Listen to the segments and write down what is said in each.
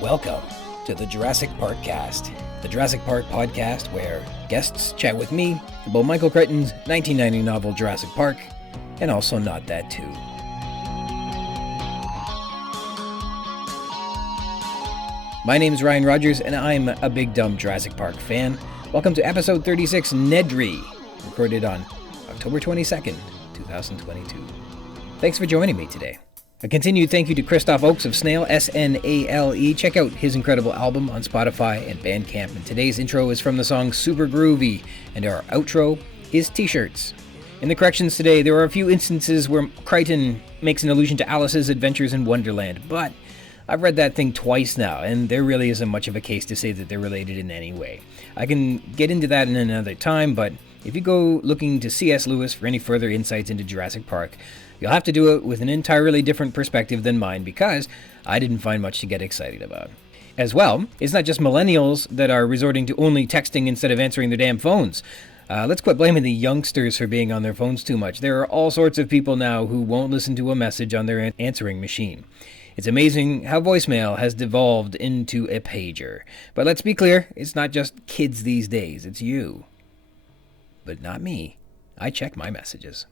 Welcome to the Jurassic Park-Cast, the Jurassic Park podcast where guests chat with me about Michael Crichton's 1990 novel Jurassic Park, and also Not That Too. My name is Ryan Rogers, and I'm a big dumb Jurassic Park fan. Welcome to episode 36, Nedry, recorded on October 22nd, 2022. Thanks for joining me today. A continued thank you to Christoph Oakes of Snail, S-N-A-L-E. Check out his incredible album on Spotify and Bandcamp. And today's intro is from the song Super Groovy, and our outro is T-shirts. In the corrections today, there are a few instances where Crichton makes an allusion to Alice's Adventures in Wonderland, but I've read that thing twice now, and there really isn't much of a case to say that they're related in any way. I can get into that in another time, but if you go looking to C.S. Lewis for any further insights into Jurassic Park, you'll have to do it with an entirely different perspective than mine, because I didn't find much to get excited about. As well, it's not just millennials that are resorting to only texting instead of answering their damn phones. Let's quit blaming the youngsters for being on their phones too much. There are all sorts of people now who won't listen to a message on their answering machine. It's amazing how voicemail has devolved into a pager. But let's be clear, it's not just kids these days, it's you. But not me. I check my messages.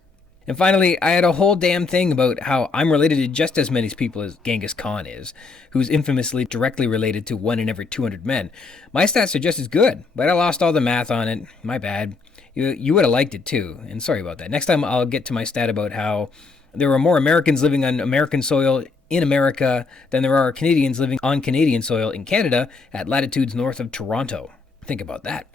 And finally, I had a whole damn thing about how I'm related to just as many people as Genghis Khan is, who's infamously directly related to 1 in every 200 men. My stats are just as good, but I lost all the math on it. My bad. You would have liked it too, and sorry about that. Next time I'll get to my stat about how there are more Americans living on American soil in America than there are Canadians living on Canadian soil in Canada at latitudes north of Toronto. Think about that.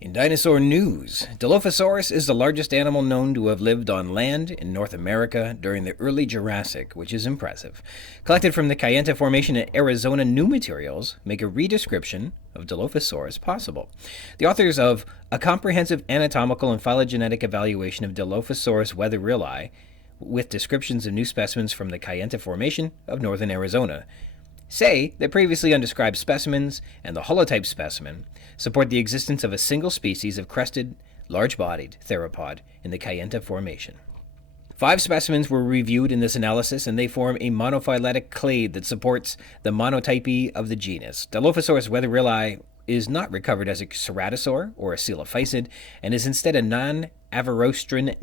In dinosaur news, Dilophosaurus is the largest animal known to have lived on land in North America during the early Jurassic, which is impressive. Collected from the Kayenta Formation in Arizona, new materials make a redescription of Dilophosaurus possible. The authors of A Comprehensive Anatomical and Phylogenetic Evaluation of Dilophosaurus wetherilli, with descriptions of new specimens from the Kayenta Formation of northern Arizona, say that previously undescribed specimens and the holotype specimen support the existence of a single species of crested, large-bodied theropod in the Kayenta Formation. 5 specimens were reviewed in this analysis, and they form a monophyletic clade that supports the monotypy of the genus. Dilophosaurus wetherilli is not recovered as a ceratosaur or a coelophysid, and is instead a non-averostran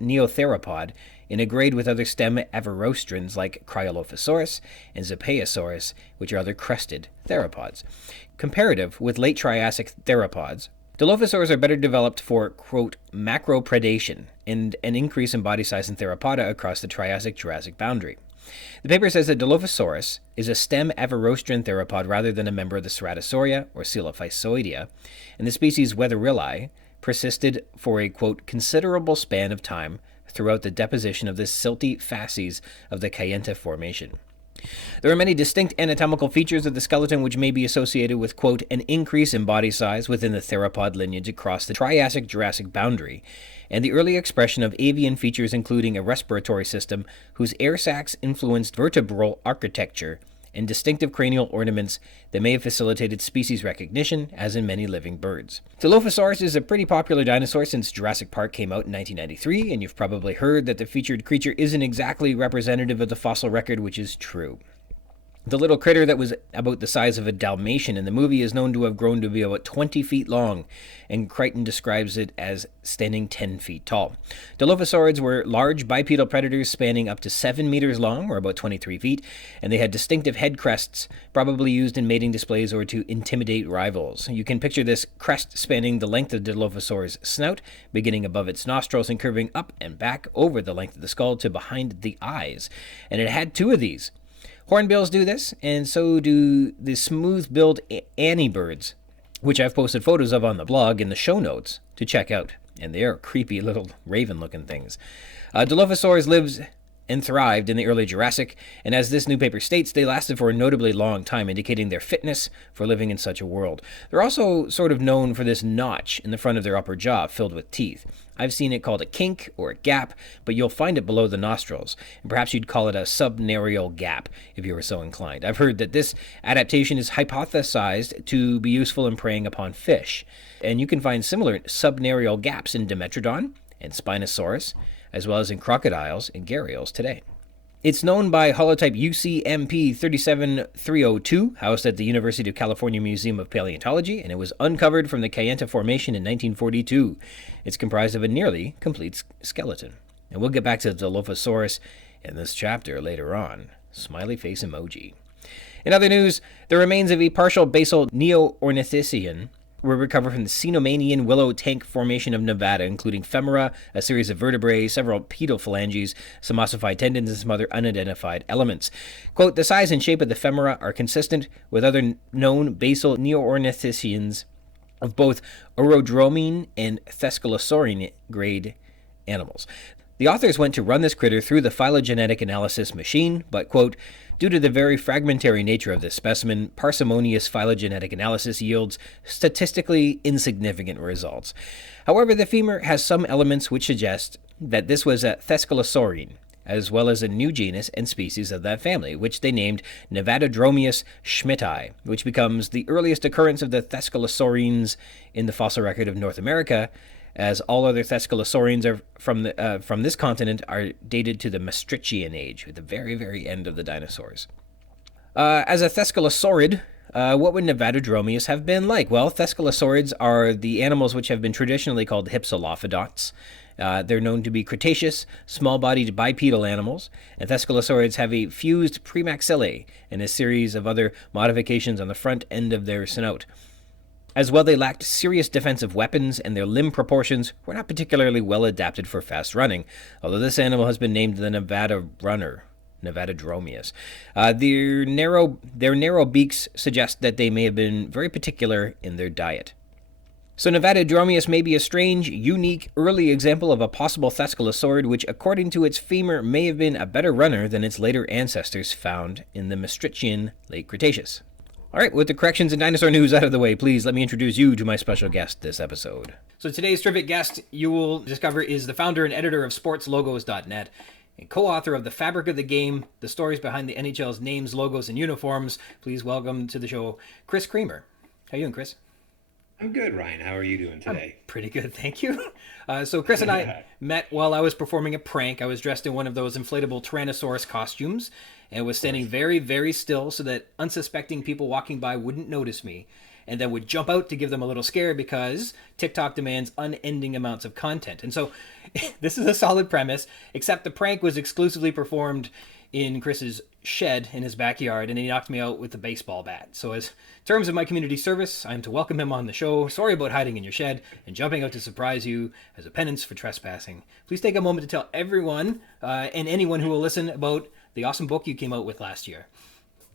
neotheropod in a grade with other stem averostrans like Cryolophosaurus and Zapeosaurus, which are other crested theropods. Comparative with late Triassic theropods, Dilophosaurs are better developed for, quote, macropredation and an increase in body size in Theropoda across the Triassic-Jurassic boundary. The paper says that Dilophosaurus is a stem averostran theropod rather than a member of the Ceratosauria or Coelophysoidea, and the species wetherilli persisted for a, quote, considerable span of time throughout the deposition of the silty facies of the Kayenta Formation. There are many distinct anatomical features of the skeleton which may be associated with, quote, an increase in body size within the theropod lineage across the Triassic-Jurassic boundary, and the early expression of avian features including a respiratory system whose air sacs influenced vertebral architecture and distinctive cranial ornaments that may have facilitated species recognition, as in many living birds. Dilophosaurus is a pretty popular dinosaur since Jurassic Park came out in 1993, and you've probably heard that the featured creature isn't exactly representative of the fossil record, which is true. The little critter that was about the size of a Dalmatian in the movie is known to have grown to be about 20 feet long, and Crichton describes it as standing 10 feet tall. Dilophosaurids were large bipedal predators spanning up to 7 meters long, or about 23 feet, and they had distinctive head crests, probably used in mating displays or to intimidate rivals. You can picture this crest spanning the length of Dilophosaurus' snout, beginning above its nostrils and curving up and back over the length of the skull to behind the eyes. And it had 2 of these. Hornbills do this, and so do the smooth-billed annibirds, which I've posted photos of on the blog in the show notes to check out. And they are creepy little raven-looking things. Dilophosaurus lives and thrived in the early Jurassic, and as this new paper states, they lasted for a notably long time, indicating their fitness for living in such a world. They're also sort of known for this notch in the front of their upper jaw filled with teeth. I've seen it called a kink or a gap, but you'll find it below the nostrils, and perhaps you'd call it a subnarial gap if you were so inclined. I've heard that this adaptation is hypothesized to be useful in preying upon fish, and you can find similar subnarial gaps in Dimetrodon and Spinosaurus, as well as in crocodiles and gharials today. It's known by holotype UCMP 37302, housed at the University of California Museum of Paleontology, and it was uncovered from the Kayenta Formation in 1942. It's comprised of a nearly complete skeleton. And we'll get back to the Dilophosaurus in this chapter later on. Smiley face emoji. In other news, the remains of a partial basal Neornithischian were recovered from the Cenomanian Willow tank formation of Nevada, including femora, a series of vertebrae, several pedal phalanges, some ossified tendons, and some other unidentified elements. Quote, the size and shape of the femora are consistent with other known basal Neornithischians of both Urodromine and Thescelosaurinae grade animals. The authors went to run this critter through the phylogenetic analysis machine, but, quote, due to the very fragmentary nature of this specimen, parsimonious phylogenetic analysis yields statistically insignificant results. However, the femur has some elements which suggest that this was a Thescelosaurine, as well as a new genus and species of that family, which they named Nevadadromeus schmitti, which becomes the earliest occurrence of the Thescelosaurines in the fossil record of North America, as all other Thescelosaurines are from this continent are dated to the Maastrichtian age, at the very, very end of the dinosaurs. As a Thescelosaurid, what would Nevadadromeus have been like? Well, Thescelosaurids are the animals which have been traditionally called hypsilophodots. They're known to be Cretaceous, small-bodied bipedal animals, and Thescelosaurids have a fused premaxillae and a series of other modifications on the front end of their snout. As well, they lacked serious defensive weapons, and their limb proportions were not particularly well adapted for fast running, although this animal has been named the Nevada runner, Nevadadromeus. Their narrow beaks suggest that they may have been very particular in their diet. So Nevadadromeus may be a strange, unique, early example of a possible Thescelosaurid which, according to its femur, may have been a better runner than its later ancestors found in the Maastrichtian late Cretaceous. All right, with the corrections and dinosaur news out of the way, please let me introduce you to my special guest this episode. So today's terrific guest you will discover is the founder and editor of sportslogos.net and co-author of The Fabric of the Game, the stories behind the NHL's names, logos, and uniforms. Please welcome to the show, Chris Creamer. How you doing, Chris? I'm good, Ryan. How are you doing today? I'm pretty good, thank you. So Chris and I met while I was performing a prank. I was dressed in one of those inflatable Tyrannosaurus costumes and was standing very, very still so that unsuspecting people walking by wouldn't notice me and then would jump out to give them a little scare because TikTok demands unending amounts of content. And so this is a solid premise, except the prank was exclusively performed in Chris's shed in his backyard, and he knocked me out with a baseball bat. So as terms of my community service, I am to welcome him on the show. Sorry about hiding in your shed and jumping out to surprise you as a penance for trespassing. Please take a moment to tell everyone and anyone who will listen about the awesome book you came out with last year.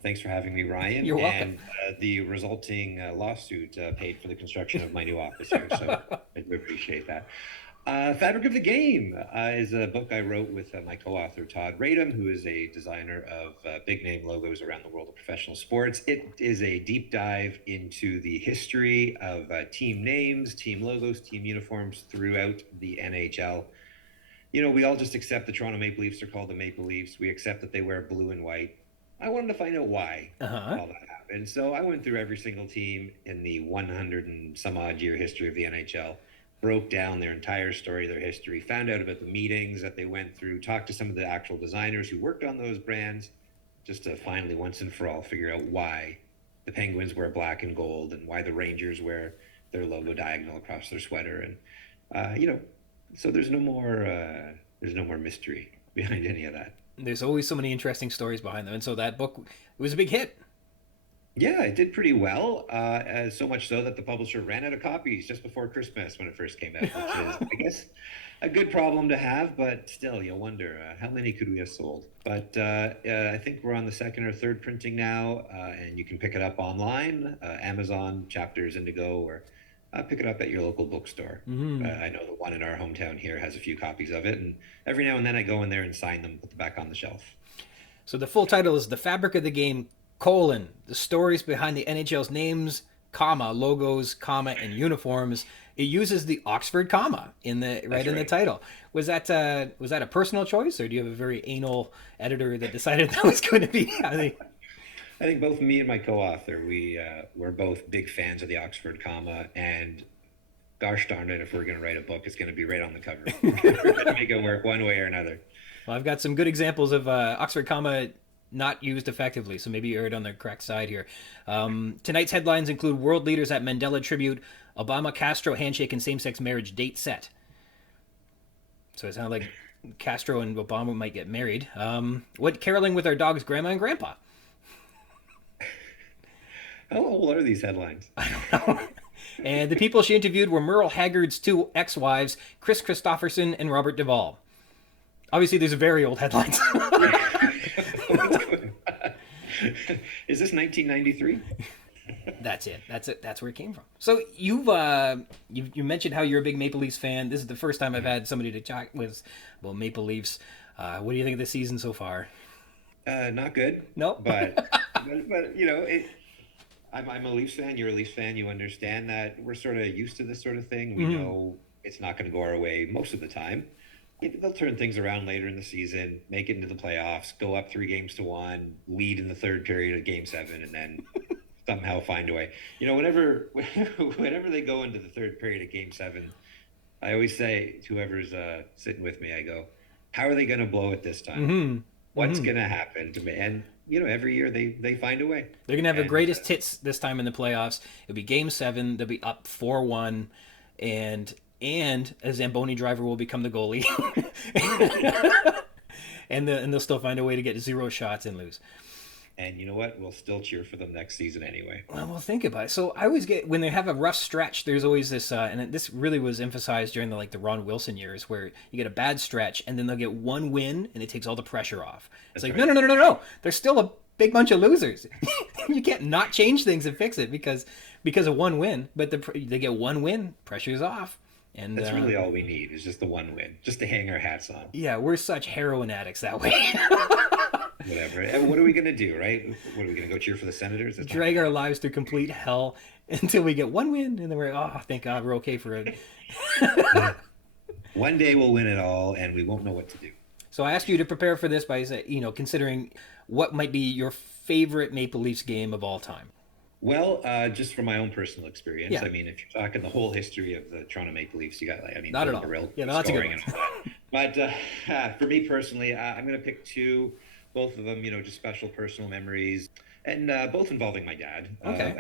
Thanks for having me, Ryan. You're welcome. And the resulting lawsuit paid for the construction of my new office here, so I do appreciate that. Fabric of the Game is a book I wrote with my co-author, Todd Radom, who is a designer of big-name logos around the world of professional sports. It is a deep dive into the history of team names, team logos, team uniforms throughout the NHL. You know, we all just accept the Toronto Maple Leafs are called the Maple Leafs. We accept that they wear blue and white. I wanted to find out why all that happened. So I went through every single team in the 100 and some odd year history of the NHL, broke down their entire story, their history, found out about the meetings that they went through, talked to some of the actual designers who worked on those brands, just to finally once and for all figure out why the Penguins wear black and gold and why the Rangers wear their logo diagonal across their sweater. And, so there's no more mystery behind any of that. There's always so many interesting stories behind them. And so that book was a big hit. Yeah, it did pretty well, so much so that the publisher ran out of copies just before Christmas when it first came out, which is, I guess, a good problem to have, but still, you wonder how many could we have sold. But I think we're on the second or third printing now, and you can pick it up online, Amazon, Chapters, Indigo, or pick it up at your local bookstore. I know the one in our hometown here has a few copies of it, and every now and then I go in there and sign them, put them back on the shelf. So the full title is The Fabric of the Game, the stories behind the NHL's names, logos, and uniforms. It uses the Oxford comma in the title. Was that a personal choice, or do you have a very anal editor that decided that was going to be? I think both me and my co-author, we're both big fans of the Oxford comma, and gosh darn it, if we're going to write a book, it's going to be right on the cover. We're going to make it work one way or another. Well, I've got some good examples of Oxford comma not used effectively, so maybe you erred on the correct side here. Tonight's headlines include world leaders at Mandela tribute, Obama-Castro handshake and same-sex marriage date set. So it sounded like Castro and Obama might get married. What caroling with our dog's grandma and grandpa? How old are these headlines? And the people she interviewed were Merle Haggard's two ex-wives, Chris Christopherson and Robert Duvall. Obviously, these are very old headlines. Is this 1993? That's it. That's where it came from. So you mentioned how you're a big Maple Leafs fan. This is the first time I've had somebody to chat with about Maple Leafs. What do you think of the season so far? Not good. No, but you know, I'm a Leafs fan. You're a Leafs fan. You understand that we're sort of used to this sort of thing. We know it's not going to go our way most of the time. They'll turn things around later in the season, make it into the playoffs, go up 3-1, lead in the third period of Game 7, and then somehow find a way. You know, whenever they go into the third period of Game 7, I always say to whoever's sitting with me, I go, how are they going to blow it this time? What's going to happen to me? And, you know, every year they find a way. They're going to have the greatest hits this time in the playoffs. It'll be Game 7. They'll be up 4-1, and a Zamboni driver will become the goalie. and they'll still find a way to get 0 shots and lose. And you know what? We'll still cheer for them next season anyway. Well, we'll think about it. So I always get, when they have a rough stretch, there's always this, and this really was emphasized during the Ron Wilson years, where you get a bad stretch and then they'll get one win and it takes all the pressure off. It's like, right. No. There's still a big bunch of losers. You can't not change things and fix it because of one win. But they get one win, pressure's off. And that's really all we need is just the one win, just to hang our hats on. Yeah, we're such heroin addicts that way. Whatever. And what are we going to do, right? What are we going to go cheer for the Senators? Drag our lives through complete hell until we get one win, and then we're, thank God we're okay for it. One day we'll win it all, and we won't know what to do. So I asked you to prepare for this by, considering what might be your favorite Maple Leafs game of all time. Well, just from my own personal experience, yeah. I mean, if you're talking the whole history of the Toronto Maple Leafs, you got, not at all. Yeah, no, that's a good one. But for me personally, I'm going to pick two, both of them, just special personal memories, and both involving my dad. Okay.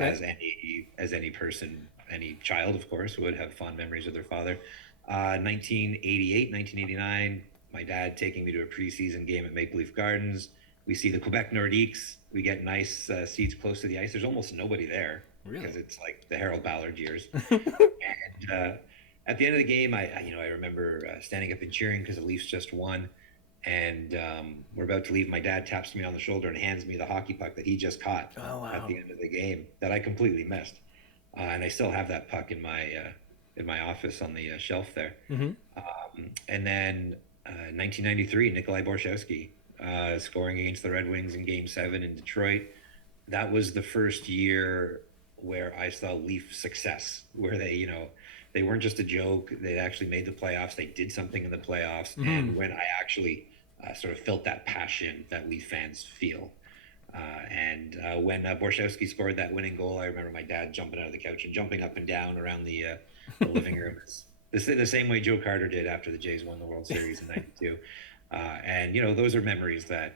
As any person, any child, of course, would have fond memories of their father. 1988, 1989, my dad taking me to a preseason game at Maple Leaf Gardens. We see the Quebec Nordiques. We get nice seats close to the ice. There's almost nobody there, really, because it's like the Harold Ballard years. And at the end of the game, I remember standing up and cheering because the Leafs just won. And we're about to leave. My dad taps me on the shoulder and hands me the hockey puck that he just caught at the end of the game that I completely missed. And I still have that puck in my office on the shelf there. And then 1993, Nikolai Borshevsky scoring against the Red Wings in Game 7 in Detroit. That was the first year where I saw Leaf success, where they weren't just a joke. They actually made the playoffs. They did something in the playoffs. And when I actually sort of felt that passion that Leaf fans feel. And when Borshevsky scored that winning goal, I remember my dad jumping out of the couch and jumping up and down around the living room. The same way Joe Carter did after the Jays won the World Series in '92. And, those are memories that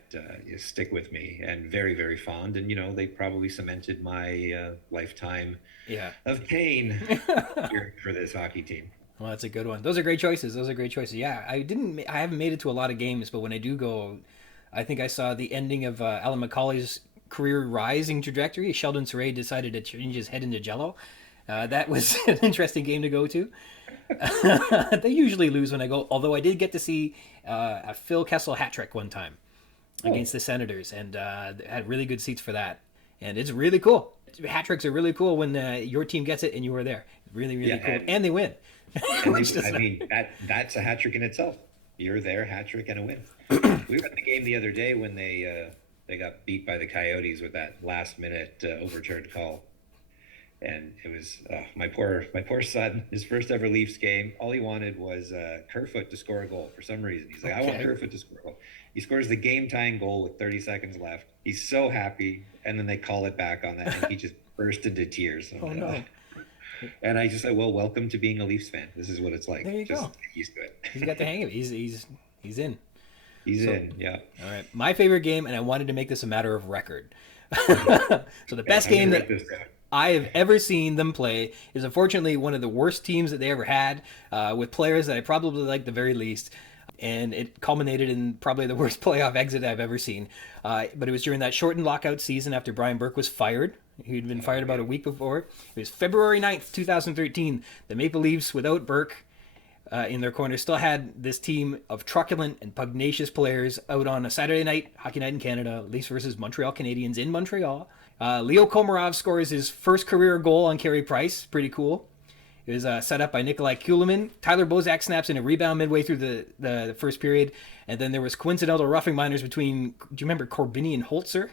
stick with me and very, very fond. And, they probably cemented my lifetime of pain for this hockey team. Well, that's a good one. Those are great choices. Yeah, I haven't made it to a lot of games, but when I do go, I think I saw the ending of Alan McCauley's career rising trajectory. Sheldon Surrey decided to change his head into Jello. That was an interesting game to go to. They usually lose when I go, although I did get to see a Phil Kessel hat trick one time against the Senators, and had really good seats for that. And it's really cool. Hat tricks are really cool when your team gets it and you were there. Really, really cool. And they win. That's a hat trick in itself. You're there, hat trick and a win. We were at the game the other day when they got beat by the Coyotes with that last minute overturned call. And it was my poor son, his first ever Leafs game. All he wanted was Kerfoot to score a goal for some reason. He's like, I want Kerfoot to score a goal. He scores the game-tying goal with 30 seconds left. He's so happy, and then they call it back on that, and he just burst into tears. No. And I just said, well, welcome to being a Leafs fan. This is what it's like. There you go. Get used to it. He's got the hang of it. He's in. He's in, yeah. All right. My favorite game, and I wanted to make this a matter of record. So the best game that I have ever seen them play is unfortunately one of the worst teams that they ever had, with players that I probably like the very least. And it culminated in probably the worst playoff exit I've ever seen. But it was during that shortened lockout season after Brian Burke was fired. He'd been fired about a week before. It was February 9th, 2013. The Maple Leafs, without Burke in their corner, still had this team of truculent and pugnacious players out on a Saturday night, hockey night in Canada, Leafs versus Montreal Canadiens in Montreal. Leo Komarov scores his first career goal on Carey Price. Pretty cool. It was set up by Nikolai Kulemin. Tyler Bozak snaps in a rebound midway through the first period. And then there was coincidental roughing minors between, do you remember Corbinian Holzer?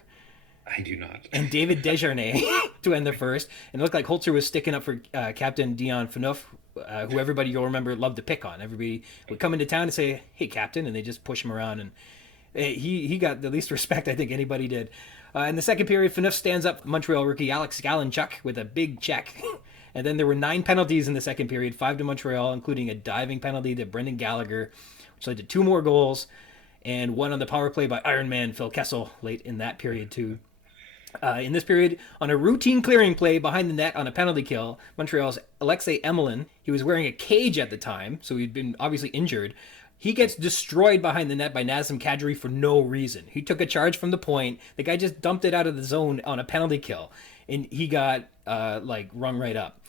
I do not. And David Desjardins to end the first. And it looked like Holzer was sticking up for Captain Dion Phaneuf, who everybody you'll remember loved to pick on. Everybody would come into town and say, "Hey, Captain," and they just push him around. And he got the least respect I think anybody did. In the second period, Phaneuf stands up Montreal rookie Alex Galinchuk with a big check. And then there were 9 penalties in the second period, 5 to Montreal, including a diving penalty to Brendan Gallagher, which led to 2 more goals, and 1 on the power play by Iron Man Phil Kessel late in that period too. In this period, on a routine clearing play behind the net on a penalty kill, Montreal's Alexei Emelin, he was wearing a cage at the time, so he'd been obviously injured. He gets destroyed behind the net by Nazem Kadri for no reason. He took a charge from the point. The guy just dumped it out of the zone on a penalty kill, and he got rung right up.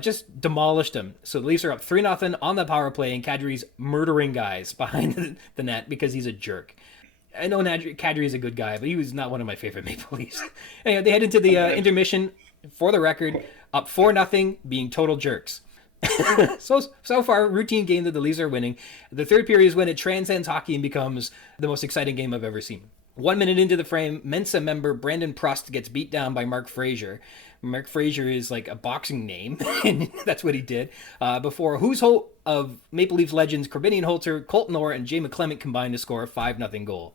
Just demolished him. So the Leafs are up 3-0 on the power play, and Kadri's murdering guys behind the net because he's a jerk. I know Kadri is a good guy, but he was not one of my favorite Maple Leafs. Anyway, they head into the intermission, for the record, up 4-0, being total jerks. So far, routine game that the Leafs are winning. The third period is when it transcends hockey and becomes the most exciting game I've ever seen. 1 minute into the frame, Mensa member Brandon Prost gets beat down by Mark Frazier. Mark Frazier is like a boxing name, and that's what he did. Before who's ho of Maple Leafs legends Corbinian Holzer, Colton Orr, and Jay McClement combined to score a 5-0 goal.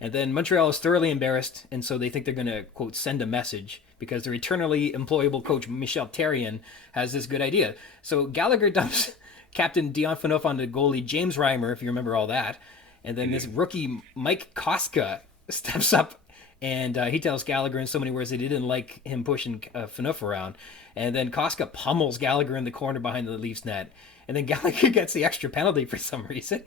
And then Montreal is thoroughly embarrassed, and so they think they're going to, quote, send a message, because their eternally employable coach, Michel Therrien, has this good idea. So Gallagher dumps Captain Dion Phaneuf on the goalie James Reimer, if you remember all that. And then this rookie, Mike Koska, steps up, and he tells Gallagher in so many words that he didn't like him pushing Phaneuf around. And then Koska pummels Gallagher in the corner behind the Leafs net. And then Gallagher gets the extra penalty for some reason.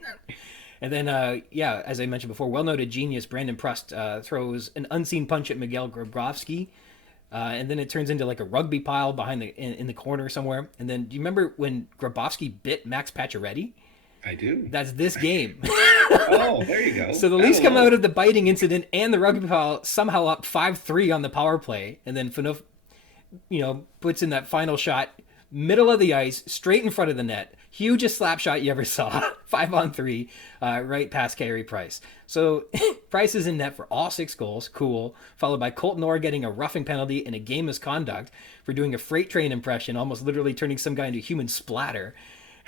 And then, as I mentioned before, well-noted genius Brandon Prost throws an unseen punch at Miguel Grabowski. And then it turns into like a rugby pile behind in the corner somewhere. And then, do you remember when Grabowski bit Max Pacioretty? I do. That's this game. Oh, there you go. So the Leafs come out of the biting incident and the rugby pile somehow up 5-3 on the power play. And then Phaneuf, puts in that final shot, middle of the ice, straight in front of the net. Hugest slap shot you ever saw. 5-on-3, right past Carey Price. So Price is in net for all 6 goals. Cool. Followed by Colton Orr getting a roughing penalty and a game misconduct for doing a freight train impression, almost literally turning some guy into a human splatter.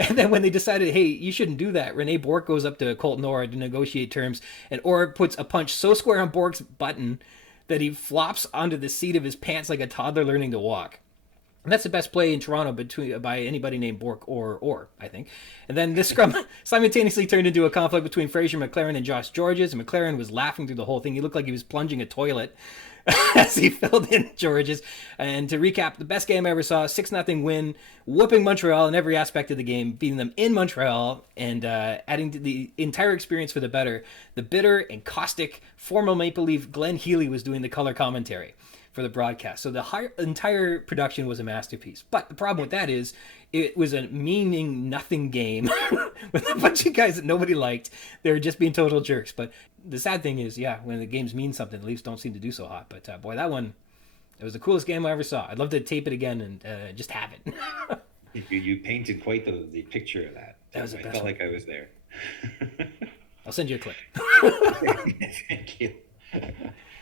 And then when they decided, hey, you shouldn't do that, Rene Bourque goes up to Colton Orr to negotiate terms, and Orr puts a punch so square on Bourque's button that he flops onto the seat of his pants like a toddler learning to walk. And that's the best play in Toronto by anybody named Bourque or I think. And then this scrum simultaneously turned into a conflict between Fraser McLaren and Josh Georges. And McLaren was laughing through the whole thing. He looked like he was plunging a toilet as he filled in Georges. And to recap, the best game I ever saw, 6-0 win, whooping Montreal in every aspect of the game, beating them in Montreal, and adding to the entire experience for the better. The bitter and caustic former Maple Leaf Glenn Healy was doing the color commentary for the broadcast. So the entire production was a masterpiece. But the problem with that is it was a meaning nothing game with a bunch of guys that nobody liked. They were just being total jerks. But the sad thing is, when the games mean something, the Leafs don't seem to do so hot. But boy, that one, it was the coolest game I ever saw. I'd love to tape it again and just have it. You painted quite the picture of that. That was the best I felt one. like I was there. I'll send you a clip. Thank you.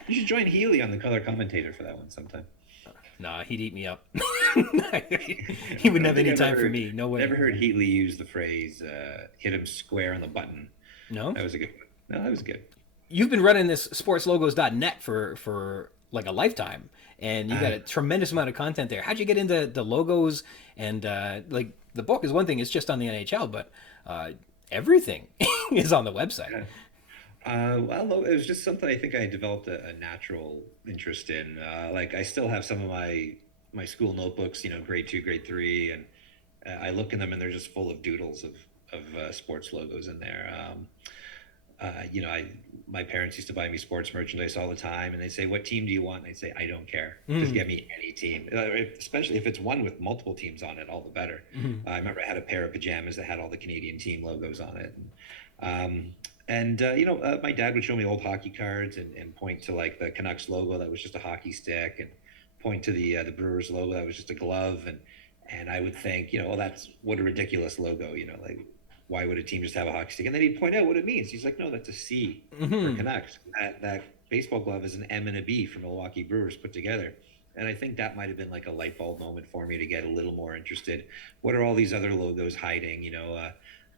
You should join Healy on the color commentator for that one sometime. Nah, he'd eat me up. He wouldn't have any time for me. No way. Never heard Healy use the phrase hit him square on the button. No? That was a good one. No, that was good. You've been running this sportslogos.net for like a lifetime, and you got a tremendous amount of content there. How'd you get into the logos? And like the book is one thing, it's just on the NHL, but everything is on the website. Well, it was just something I think I developed a natural interest in. Like I still have some of my school notebooks, grade two, grade three, and I look in them and they're just full of doodles of sports logos in there. My parents used to buy me sports merchandise all the time, and they'd say, "What team do you want?" And I'd say, "I don't care. Just get me any team." Especially if it's one with multiple teams on it, all the better. I remember I had a pair of pajamas that had all the Canadian team logos on it. My dad would show me old hockey cards and point to like the Canucks logo that was just a hockey stick, and point to the Brewers logo that was just a glove, and I would think, well, that's what a ridiculous logo, like why would a team just have a hockey stick? And then he'd point out what it means. He's like, no, that's a C for Canucks. That baseball glove is an M and a B for Milwaukee Brewers put together. And I think that might have been like a light bulb moment for me to get a little more interested. What are all these other logos hiding?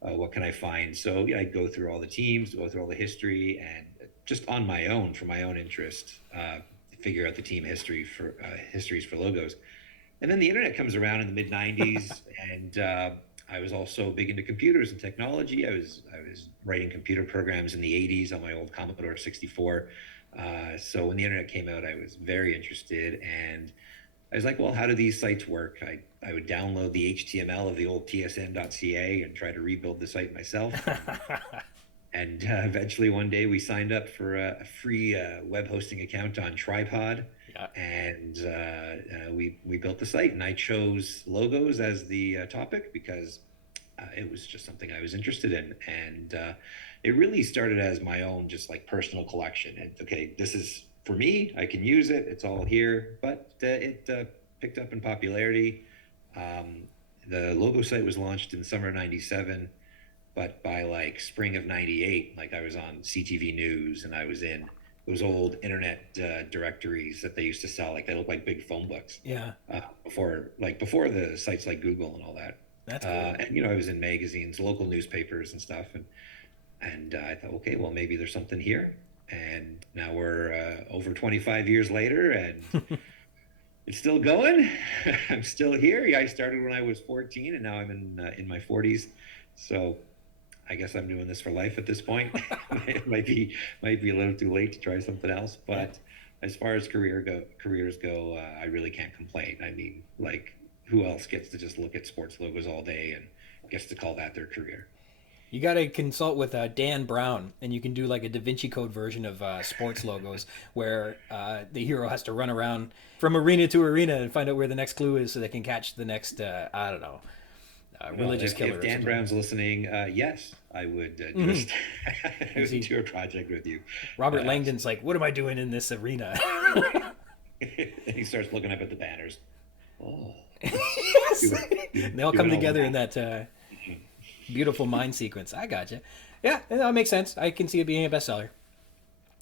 What can I find? So yeah, I go through all the teams, go through all the history, and just on my own, for my own interest, figure out the team histories for logos. And then the internet comes around in the mid '90s, and I was also big into computers and technology. I was writing computer programs in the '80s on my old Commodore 64. So when the internet came out, I was very interested, and I was like, well, how do these sites work? I would download the HTML of the old tsn.ca and try to rebuild the site myself. And eventually one day we signed up for a free web hosting account on Tripod. Yeah. And we built the site, and I chose logos as the topic because it was just something I was interested in. And it really started as my own just like personal collection. And okay, this is for me, I can use it, it's all here, but it picked up in popularity. The logo site was launched in summer '97, but by like spring of '98, like I was on CTV News, and I was in those old internet directories that they used to sell, like they look like big phone books. Yeah. Before the sites like Google and all that. That's cool. And I was in magazines, local newspapers and stuff, and I thought, okay, well maybe there's something here. And now we're over 25 years later, and it's still going. I'm still here. Yeah, I started when I was 14, and now I'm in my 40s. So I guess I'm doing this for life at this point. It might be a little too late to try something else, but as far as careers go, I really can't complain. I mean, like, who else gets to just look at sports logos all day and gets to call that their career? You got to consult with Dan Brown, and you can do like a Da Vinci Code version of sports logos where the hero has to run around from arena to arena and find out where the next clue is so they can catch the next, I don't know, religious killer. If Dan Brown's listening, yes, I would do a project with you. Robert Langdon's like, what am I doing in this arena? He starts looking up at the banners. Oh. Yes. They all come together in that... beautiful mind sequence. I gotcha. Yeah, that makes sense. I can see it being a bestseller.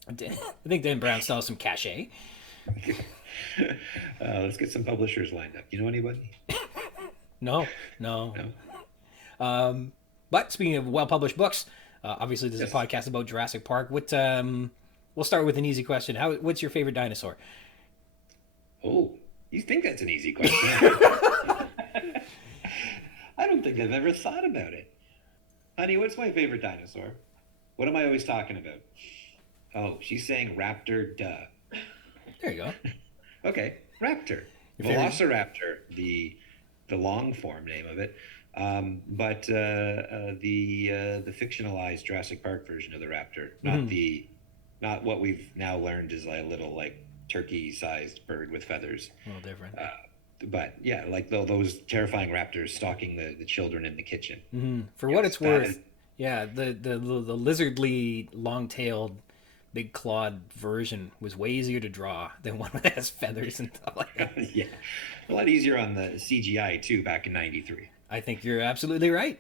I think Dan Brown still has some cachet. Let's get some publishers lined up. You know anybody? No. But speaking of well-published books, obviously this is a podcast about Jurassic Park. We'll start with an easy question. What's your favorite dinosaur? Oh, you think that's an easy question? I don't think I've ever thought about it. Honey, what's my favorite dinosaur? What am I always talking about? Oh, she's saying Raptor, duh. There you go. Okay, Raptor. Velociraptor, the long form name of it. But the fictionalized Jurassic Park version of the Raptor, not what we've now learned is like a little like turkey-sized bird with feathers. A little different. But yeah, like those terrifying raptors stalking the children in the kitchen. Mm-hmm. For what it's worth, yeah, the lizardly, long-tailed, big-clawed version was way easier to draw than one that has feathers and stuff like that. Yeah, a lot easier on the CGI too back in '93. I think you're absolutely right.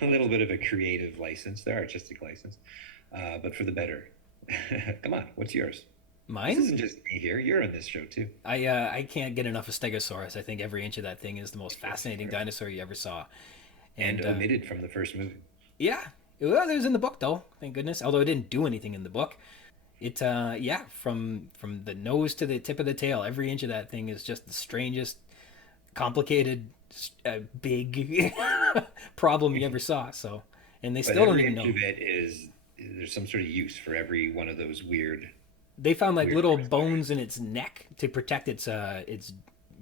A little bit of a creative license, their artistic license, but for the better. Come on, what's yours? Mine? This isn't just me here. You're on this show too. I can't get enough of Stegosaurus. I think every inch of that thing is the most fascinating dinosaur you ever saw. And omitted from the first movie. Yeah. Well, it was in the book though, thank goodness. Although it didn't do anything in the book. It from the nose to the tip of the tail, every inch of that thing is just the strangest, complicated, big problem you ever saw. So, and they still don't even know. Every inch of it there's some sort of use for every one of those weird. They found like Weird little parts. bones in its neck to protect its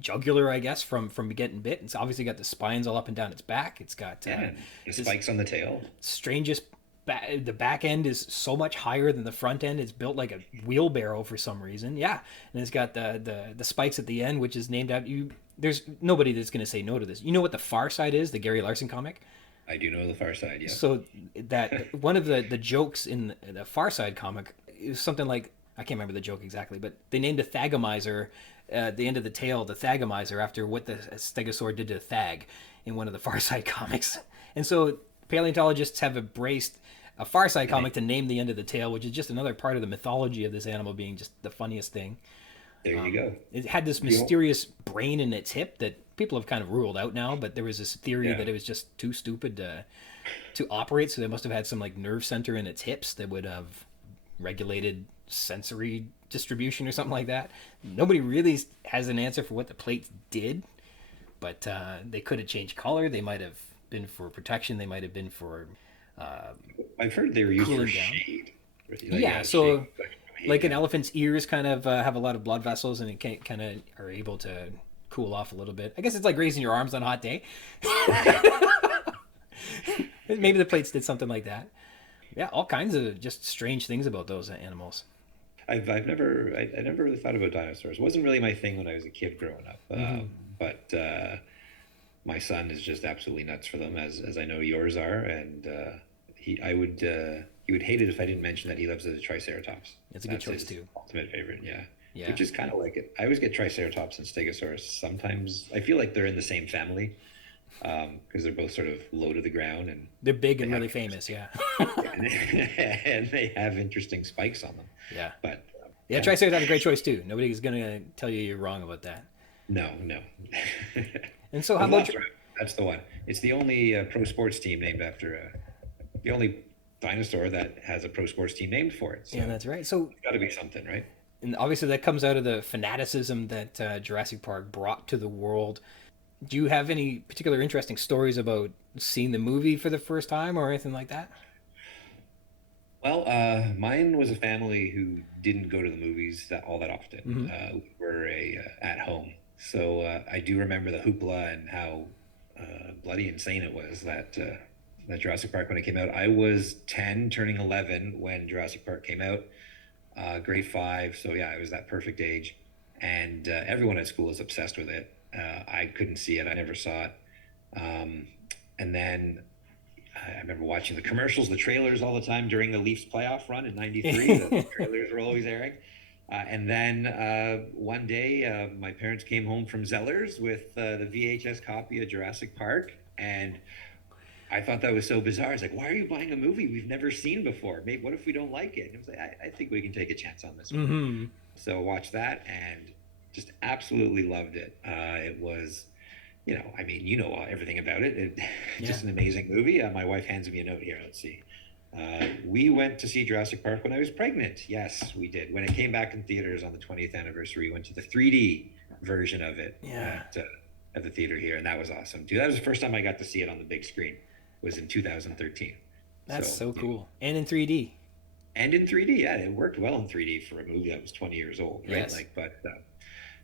jugular, I guess, from getting bit. It's obviously got the spines all up and down its back. It's got Yeah, and the this spikes on the tail. strangest. The back end is so much higher than the front end. It's built like a wheelbarrow for some reason. Yeah, and it's got the spikes at the end, which is named after you. There's nobody that's going to say no to this. You know what the Far Side is? The Gary Larson comic. I do know the Far Side, yes. So that one of the jokes in the Far Side comic is something like, I can't remember the joke exactly, but they named a thagomizer at the end of the tail the thagomizer after what the stegosaur did to the thag in one of the Far Side comics. And so paleontologists have embraced a Far Side comic to name the end of the tail, which is just another part of the mythology of this animal being just the funniest thing. There you go. It had this mysterious brain in its hip that people have kind of ruled out now, but there was this theory that it was just too stupid to operate, so they must have had some like nerve center in its hips that would have regulated sensory distribution or something like that. Nobody really has an answer for what the plates did, but they could have changed color. They might have been for protection. They might have been for I've heard they were used for cooling down. shade. Yeah, so shade. like an elephant's ears kind of have a lot of blood vessels, and it kind of are able to cool off a little bit. I guess it's like raising your arms on a hot day. Maybe the plates did something like that. Yeah, all kinds of just strange things about those animals. I've never I never really thought about dinosaurs. It wasn't really my thing when I was a kid growing up. But my son is just absolutely nuts for them, as I know yours are, and he would hate it if I didn't mention that he loves the Triceratops. It's a good choice his too. ultimate favorite, yeah. Yeah. Which is kind of like it. I always get Triceratops and Stegosaurus. Sometimes I feel like they're in the same family because they're both sort of low to the ground and They're big and really famous, yeah. and they have interesting spikes on them. Yeah. But Yeah, Triceratops is a great choice too. Nobody's going to tell you you're wrong about that. no. And so how about your... That's the one. It's the only pro sports team named after the only dinosaur that has a pro sports team named for it. So Yeah, that's right. So it's got to be something, right? and obviously that comes out of the fanaticism that Jurassic Park brought to the world. Do you have any particular interesting stories about seeing the movie for the first time or anything like that? Well, mine was a family who didn't go to the movies all that often. We were at home, so I do remember the hoopla and how bloody insane it was that Jurassic Park when it came out. I was 10, turning 11 when Jurassic Park came out, grade 5. So yeah, it was that perfect age, and everyone at school was obsessed with it. I couldn't see it. I never saw it. And then I remember watching the commercials, the trailers all the time during the Leafs playoff run in '93. The trailers were always airing. And then one day, my parents came home from Zellers with the VHS copy of Jurassic Park. And I thought that was so bizarre. It's like, why are you buying a movie we've never seen before? Maybe, what if we don't like it? And I was like, I think we can take a chance on this one. So watch that and just absolutely loved it. It was, I mean, everything about it. Just an amazing movie. My wife hands me a note here. Let's see. We went to see Jurassic Park when I was pregnant. Yes, we did. When it came back in theaters on the 20th anniversary, we went to the 3D version of it at the theater here, and that was awesome. Dude, that was the first time I got to see it on the big screen. Was in 2013. That's so cool. And in 3D. And in 3D, yeah, it worked well in 3D for a movie that was 20 years old, right? Yes.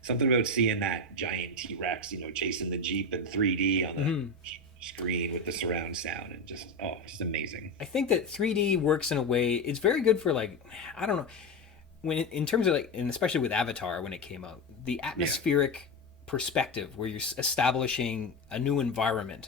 Something about seeing that giant T-Rex, chasing the Jeep in 3D on the screen with the surround sound and just amazing. I think that 3D works in a way, it's very good for I don't know, in terms of and especially with Avatar when it came out, the atmospheric perspective where you're establishing a new environment.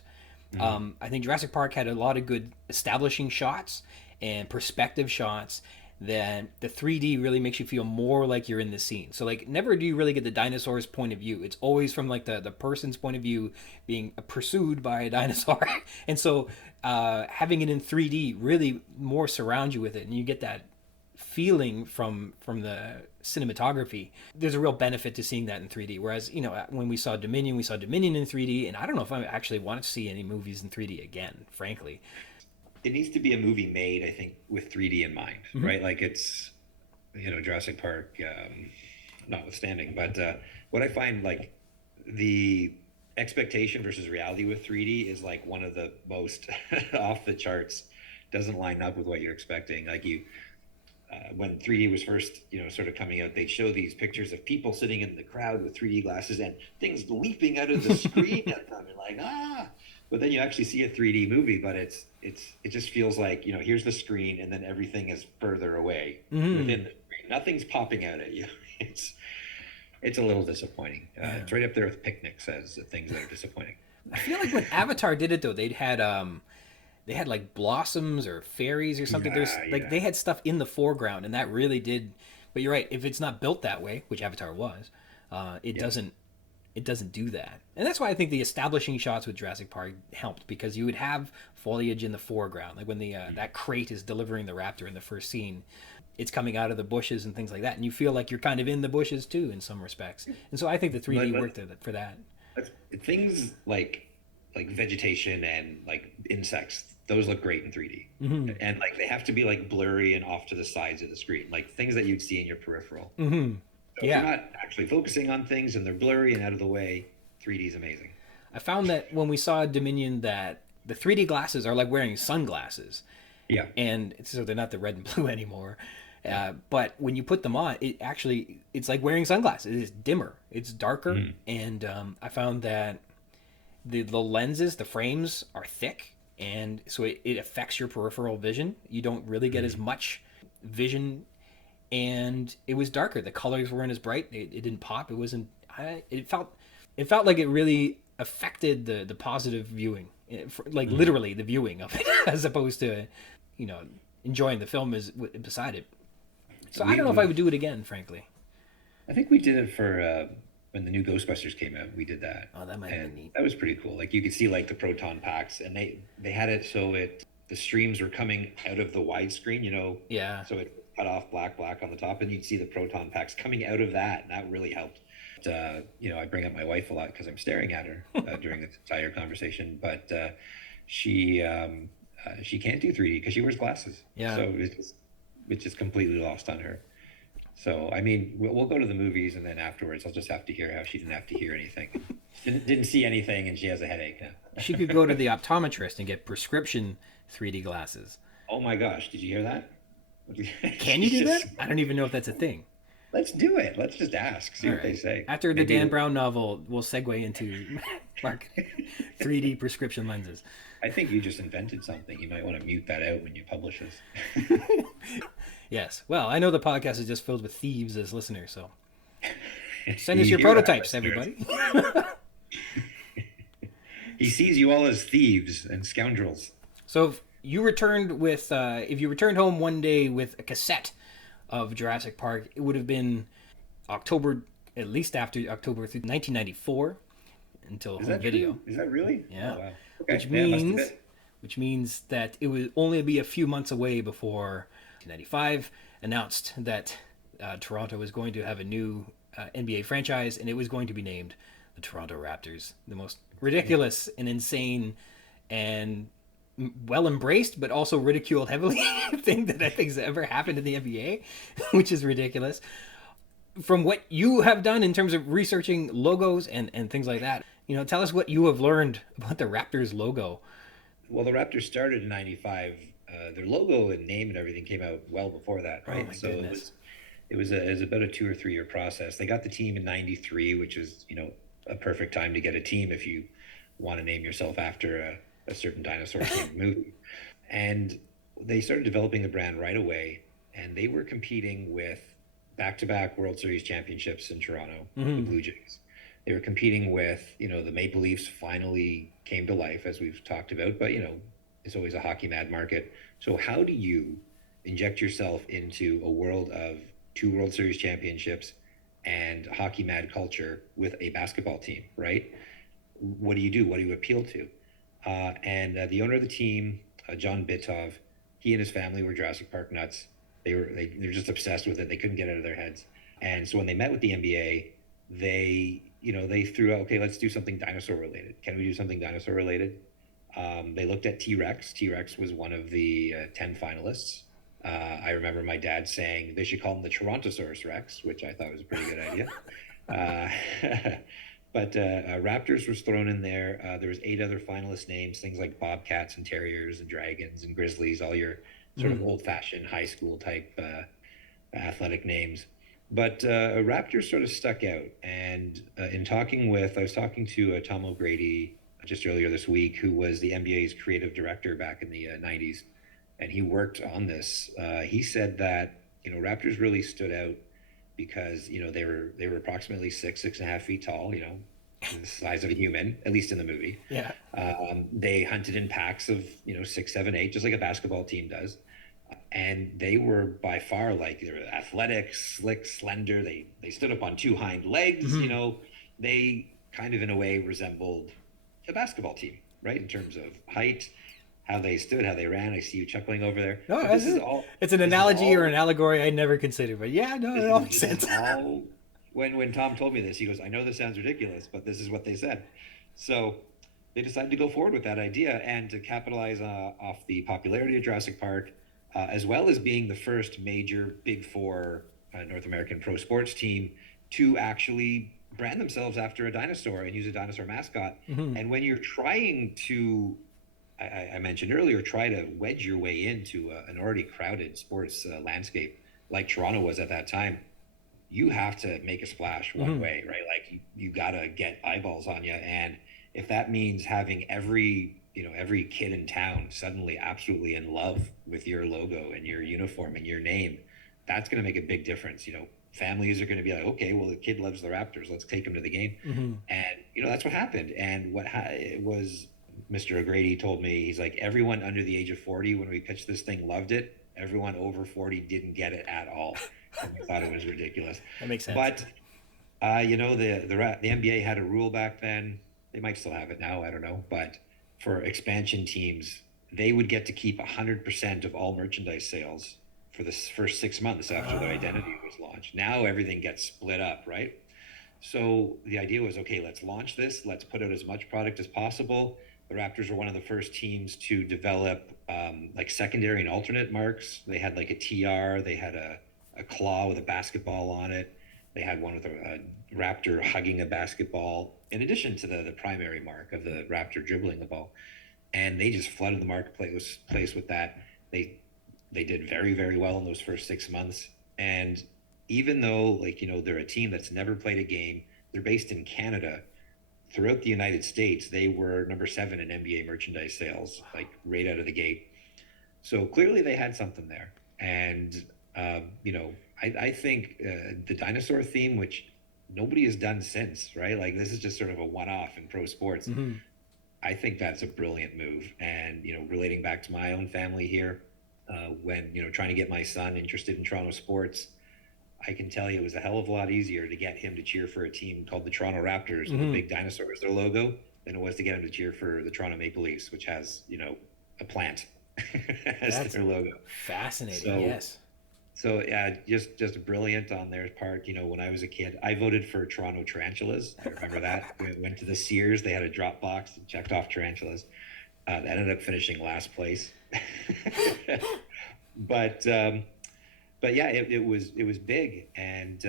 I think Jurassic Park had a lot of good establishing shots and perspective shots that the 3D really makes you feel more like you're in the scene. So never do you really get the dinosaur's point of view. It's always from the person's point of view being pursued by a dinosaur. And so having it in 3D really more surrounds you with it, and you get that feeling from the cinematography. There's a real benefit to seeing that in 3D. Whereas, when we saw Dominion in 3D, and I don't know if I actually want to see any movies in 3D again, frankly. It needs to be a movie made, I think, with 3D in mind, right? It's, Jurassic Park, notwithstanding. But what I find, the expectation versus reality with 3D is one of the most off the charts doesn't line up with what you're expecting. Like when 3D was first, sort of coming out, they'd show these pictures of people sitting in the crowd with 3D glasses and things leaping out of the screen at them. You're like, ah! But then you actually see a 3D movie, but it just feels like, here's the screen and then everything is further away within the screen. Nothing's popping out at you. It's a little disappointing. It's right up there with picnics as the things that are disappointing. I feel like when Avatar did it though, they had like blossoms or fairies or something. They had stuff in the foreground, and that really did. But you're right. If it's not built that way, which Avatar was, it doesn't do that. And that's why I think the establishing shots with Jurassic Park helped, because you would have foliage in the foreground, like when the that crate is delivering the raptor in the first scene. It's coming out of the bushes and things like that, and you feel like you're kind of in the bushes too in some respects. And so I think the 3D worked for that. Things like vegetation and like insects, those look great in 3D. And like they have to be like blurry and off to the sides of the screen, like things that you'd see in your peripheral. So if you're not actually focusing on things and they're blurry and out of the way, 3D is amazing. I found that when we saw Dominion that the 3D glasses are like wearing sunglasses. Yeah. And so they're not the red and blue anymore. But when you put them on, it's like wearing sunglasses. It's dimmer, it's darker, and I found that the lenses, the frames are thick, and so it affects your peripheral vision. You don't really get as much vision, and it was darker. The colors weren't as bright. It didn't pop. It wasn't. It felt like it really affected the positive viewing, like literally the viewing of it, as opposed to, enjoying the film is beside it. So I don't know if I would do it again, frankly. I think we did it for when the new Ghostbusters came out. We did that. Oh, that might have been neat. That was pretty cool. Like you could see like the proton packs, and they had it so the streams were coming out of the widescreen, Yeah. So it cut off black on the top, and you'd see the proton packs coming out of that, and that really helped. I bring up my wife a lot because I'm staring at her during this entire conversation, but she can't do 3D because she wears glasses. Yeah. So it's just completely lost on her. So, I mean, we'll go to the movies, and then afterwards I'll just have to hear how she didn't have to hear anything. Didn't see anything, and she has a headache now. She could go to the optometrist and get prescription 3D glasses. Oh my gosh, did you hear that? Can you do that? I don't even know if that's a thing. Let's do it. Let's just ask, see what they say. After the Dan Brown novel, we'll segue into 3D prescription lenses. I think you just invented something. You might want to mute that out when you publish this. Yes. Well, I know the podcast is just filled with thieves as listeners, so send us your prototypes, everybody. He sees you all as thieves and scoundrels. So if you returned home one day with a cassette of Jurassic Park, it would have been October, at least after October through 1994 until home video. True? Is that really? Yeah. Oh, wow. Okay. Which means that it would only be a few months away before 1995 announced that Toronto was going to have a new NBA franchise, and it was going to be named the Toronto Raptors. The most ridiculous and insane and well embraced, but also ridiculed heavily thing that I think has ever happened in the NBA, which is ridiculous. From what you have done in terms of researching logos and things like that, tell us what you have learned about the Raptors logo. Well, the Raptors started in '95. Their logo and name and everything came out well before that, right? Oh my goodness. It was about a 2 or 3 year process. They got the team in '93, which is a perfect time to get a team if you want to name yourself after a certain dinosaur movie. And they started developing the brand right away, and they were competing with back-to-back World Series championships in Toronto, the Blue Jays. They were competing with, the Maple Leafs finally came to life, as we've talked about, but, it's always a hockey mad market. So how do you inject yourself into a world of 2 World Series championships and hockey mad culture with a basketball team, right? What do you do? What do you appeal to? And the owner of the team, John Bitov, he and his family were Jurassic Park nuts. They're just obsessed with it. They couldn't get it out of their heads. And so when they met with the NBA, they threw out, okay, let's do something dinosaur related. Can we do something dinosaur related? They looked at T-Rex. T-Rex was one of the 10 finalists. I remember my dad saying they should call him the Torontosaurus Rex, which I thought was a pretty good idea. But Raptors was thrown in there. There was 8 other finalist names, things like Bobcats and Terriers and Dragons and Grizzlies, all your sort of old-fashioned high school type athletic names. But Raptors sort of stuck out. And I was talking to Tom O'Grady just earlier this week, who was the NBA's creative director back in the 90s, and he worked on this. He said that Raptors really stood out because they were approximately 6.5 feet tall, the size of a human, at least in the movie. Yeah. They hunted in packs of 6, 7, 8, just like a basketball team does. And they were by far they were athletic, slick, slender. They stood up on 2 hind legs. They kind of in a way resembled a basketball team, right? In terms of height, how they stood, how they ran. I see you chuckling over there. No, it's an analogy or an allegory I never considered, but yeah, no, it all makes sense. When Tom told me this, he goes, "I know this sounds ridiculous, but this is what they said." So they decided to go forward with that idea and to capitalize off the popularity of Jurassic Park, as well as being the first major Big Four North American pro sports team to actually brand themselves after a dinosaur and use a dinosaur mascot. And when you're trying to, I mentioned earlier, try to wedge your way into an already crowded sports landscape like Toronto was at that time, you have to make a splash one way, right? Like you gotta get eyeballs on you. And if that means having every kid in town suddenly absolutely in love with your logo and your uniform and your name, that's going to make a big difference. Families are going to be like, okay, well, the kid loves the Raptors, let's take him to the game. And that's what happened. And it was Mr. O'Grady told me, he's like, everyone under the age of 40 when we pitched this thing loved it. Everyone over 40 didn't get it at all. We thought it was ridiculous. That makes sense. But the NBA had a rule back then. They might still have it now, I don't know, but for expansion teams, they would get to keep 100% of all merchandise sales for the first 6 months after their identity was launched. Now everything gets split up, right? So the idea was, okay, let's launch this. Let's put out as much product as possible. The Raptors were one of the first teams to develop secondary and alternate marks. They had like a TR. They had a claw with a basketball on it. They had one with a Raptor hugging a basketball, in addition to the primary mark of the Raptor dribbling the ball. And they just flooded the marketplace with that. They did very, very well in those first 6 months. And even though they're a team that's never played a game, they're based in Canada. Throughout the United States, they were number 7 in NBA merchandise sales, right out of the gate. So clearly they had something there. And I think the dinosaur theme, which nobody has done since, right? Like this is just sort of a one-off in pro sports. I think that's a brilliant move. And relating back to my own family here, when trying to get my son interested in Toronto sports, I can tell you it was a hell of a lot easier to get him to cheer for a team called the Toronto Raptors with the big dinosaur as their logo than it was to get him to cheer for the Toronto Maple Leafs, which has a plant as their logo. Fascinating. Yes. So yeah, just brilliant on their part. When I was a kid, I voted for Toronto Tarantulas. I remember that. We went to the Sears. They had a drop box and checked off Tarantulas. That ended up finishing last place. But yeah, it was big. And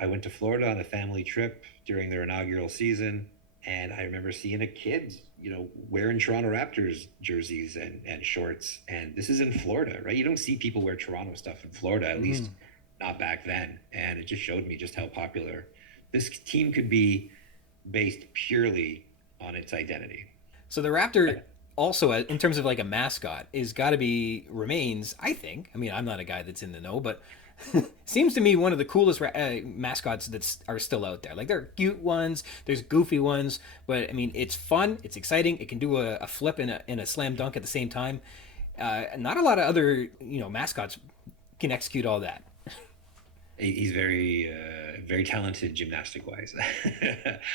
I went to Florida on a family trip during their inaugural season, and I remember seeing a kid wearing Toronto Raptors jerseys and shorts. And this is in Florida, right? You don't see people wear Toronto stuff in Florida, at least not back then. And it just showed me just how popular this team could be based purely on its identity. So the Raptor also, in terms of like a mascot, remains, I think, I mean, I'm not a guy that's in the know, but seems to me one of the coolest mascots that are still out there. Like there are cute ones, there's goofy ones, but I mean, it's fun, it's exciting, it can do a flip and a slam dunk at the same time. Not a lot of other mascots can execute all that. He's very very talented gymnastic wise.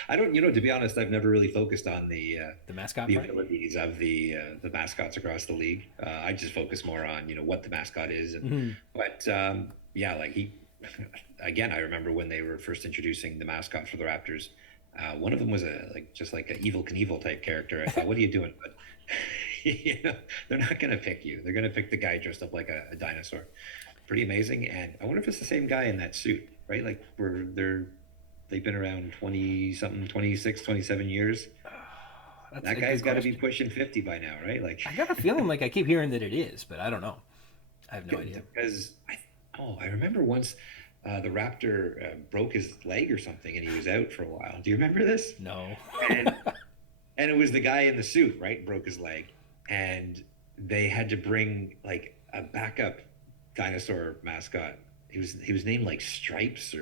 I don't to be honest, I've never really focused on the mascot abilities of the mascots across the league. I just focus more on what the mascot is, and but yeah, like again, I remember when they were first introducing the mascot for the Raptors. One of them was just like an Evel Knievel type character. I thought, what are you doing? But they're not going to pick you. They're going to pick the guy dressed up like a dinosaur. Pretty amazing. And I wonder if it's the same guy in that suit, right? Like where the They've been around 20 something, 26, 27 years. That's That a guy's good got to be question. pushing 50 by now, right? Like, I got a feeling like I keep hearing that it is, but I don't know. I have no idea. because I remember once the Raptor broke his leg or something, and he was out for a while. Do you remember this? No. And and it was the guy in the suit, right? Broke his leg, and they had to bring like a backup dinosaur mascot. He was named like Stripes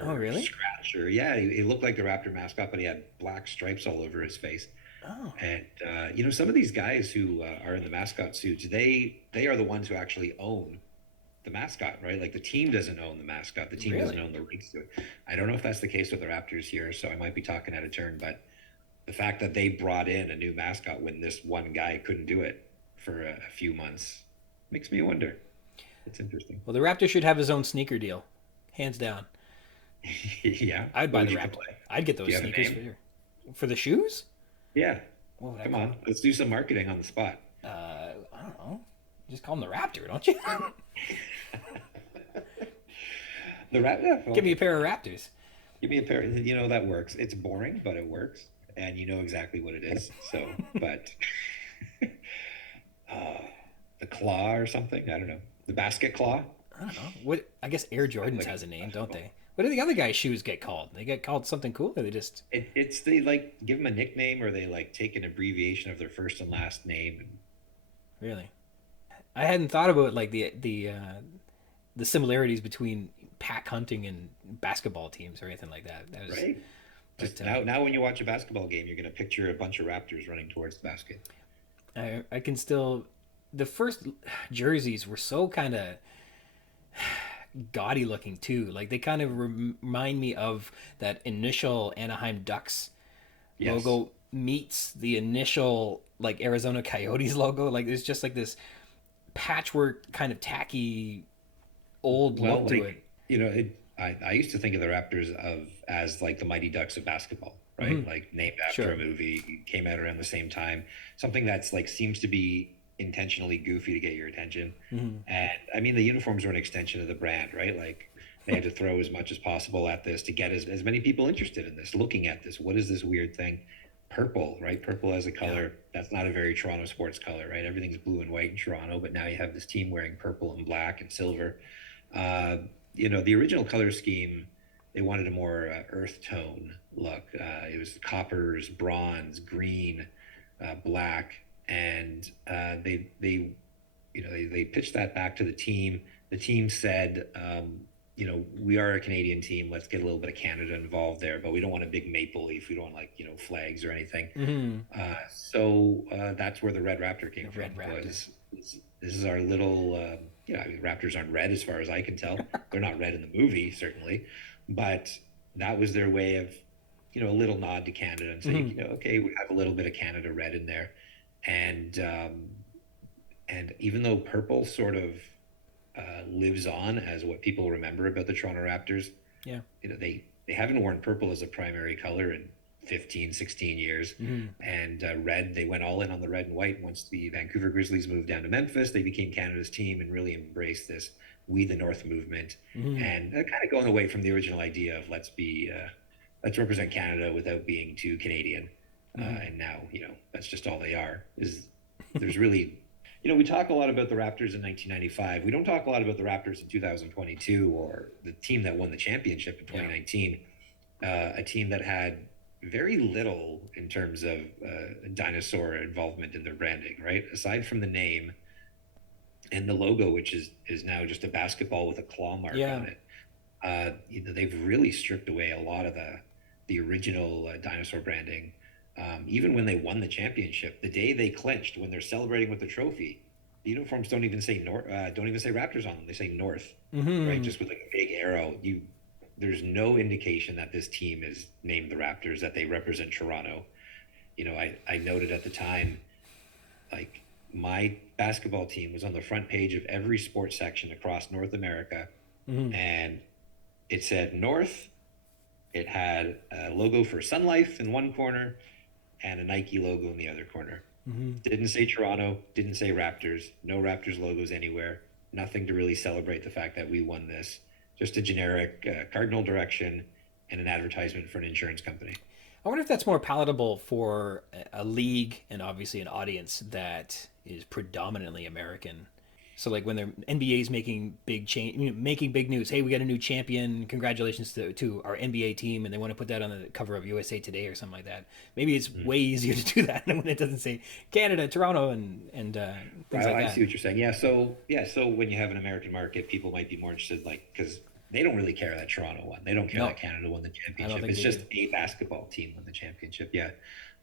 Oh, or really? Scratch or yeah. He looked like the Raptor mascot, but he had black stripes all over his face. Oh, And some of these guys who are in the mascot suits, they are the ones who actually own the mascot, right? Like the team doesn't own the mascot, the team doesn't really? own the rights to it. I don't know if that's the case with the Raptors here, so I might be talking out of turn, but the fact that they brought in a new mascot when this one guy couldn't do it for a few months makes me wonder. It's interesting. Well, the Raptor should have his own sneaker deal, hands down. Yeah. I'd What buy would the you Raptor. play? I'd get Do those you have a sneakers for name? sure. For the shoes? Yeah. What would I Come call on. Let's do some marketing on the spot. I don't know. You just call them the Raptor, don't you? The rat. Yeah, Give me okay. a pair of Raptors. Give me a pair. That works. It's boring, but it works, and you know exactly what it is. So, but uh, the claw or something. I don't know. The basket claw. I don't know. What? I guess Air Jordans Like has a name, don't basketball. they? What do the other guys' shoes get called? They get called something cool, or they just It's they like give them a nickname or they like take an abbreviation of their first and last name. really? I hadn't thought about like the similarities between pack hunting and basketball teams or anything like that. That was, Right. Just but now when you watch a basketball game, you're gonna picture a bunch of Raptors running towards the basket. I can still the first jerseys were so kind of gaudy looking too. Like they kind of remind me of that initial Anaheim Ducks Yes. logo meets the initial like Arizona Coyotes logo. Like there's just like this patchwork kind of tacky old Well, look to it. I used to think of the Raptors as like the Mighty Ducks of basketball, right? Hmm. Like named after Sure. a movie, came out around the same time. Something that's like seems to be intentionally goofy to get your attention. Hmm. And I mean, the uniforms were an extension of the brand, right? Like they had to throw as much as possible at this to get as many people interested in this, looking at this. What is this weird thing? Purple, right? Purple as a Yeah. color. That's not a very Toronto sports color, right? Everything's blue and white in Toronto, but now you have this team wearing purple and black and silver. Uh, the original color scheme, they wanted a more earth tone look. It was coppers, bronze, green, black, and they pitched that back to the team. The team said, we are a Canadian team. Let's get a little bit of Canada involved there, but we don't want a big maple leaf. We don't want like flags or anything. Hmm. So that's where the Red Raptor came The from. Red Raptor. This is our little, I mean, Raptors aren't red as far as I can tell. They're not red in the movie, certainly, but that was their way of, a little nod to Canada and saying, Hmm. okay, we have a little bit of Canada red in there, and even though purple sort of lives on as what people remember about the Toronto Raptors, Yeah. They haven't worn purple as a primary color in 15, 16 years. Hmm. And red, they went all in on the red and white. Once the Vancouver Grizzlies moved down to Memphis, they became Canada's team and really embraced this We the North movement, Hmm. and kind of going away from the original idea of let's represent Canada without being too Canadian. Hmm. And now, that's just all they are. There's really, we talk a lot about the Raptors in 1995. We don't talk a lot about the Raptors in 2022 or the team that won the championship in Yeah. 2019, a team that had very little in terms of dinosaur involvement in their branding, right? Aside from the name and the logo, which is now just a basketball with a claw mark Yeah. on it. They've really stripped away a lot of the original dinosaur branding. Even when they won the championship, the day they clinched, when they're celebrating with the trophy, the uniforms don't even say North, don't even say Raptors on them. They say North, right? Hmm. Just with like a big arrow. There's no indication that this team is named the Raptors, that they represent Toronto. I noted at the time, like my basketball team was on the front page of every sports section across North America, Hmm. and it said North. It had a logo for Sun Life in one corner and a Nike logo in the other corner. Hmm. Didn't say Toronto, didn't say Raptors, no Raptors logos anywhere, nothing to really celebrate the fact that we won this. Just a generic cardinal direction. and an advertisement for an insurance company. I wonder if that's more palatable for a league and obviously an audience that is predominantly American. So like when the NBA is making making big news, hey, we got a new champion, congratulations to our NBA team, and they want to put that on the cover of USA Today or something like that. Maybe it's way easier to do that when it doesn't say Canada, Toronto, and things like that. I see what you're saying. So when you have an American market, people might be more interested, like, because they don't really care that Toronto won. They don't care that Canada won the championship. It's just a basketball team won the championship. Yeah.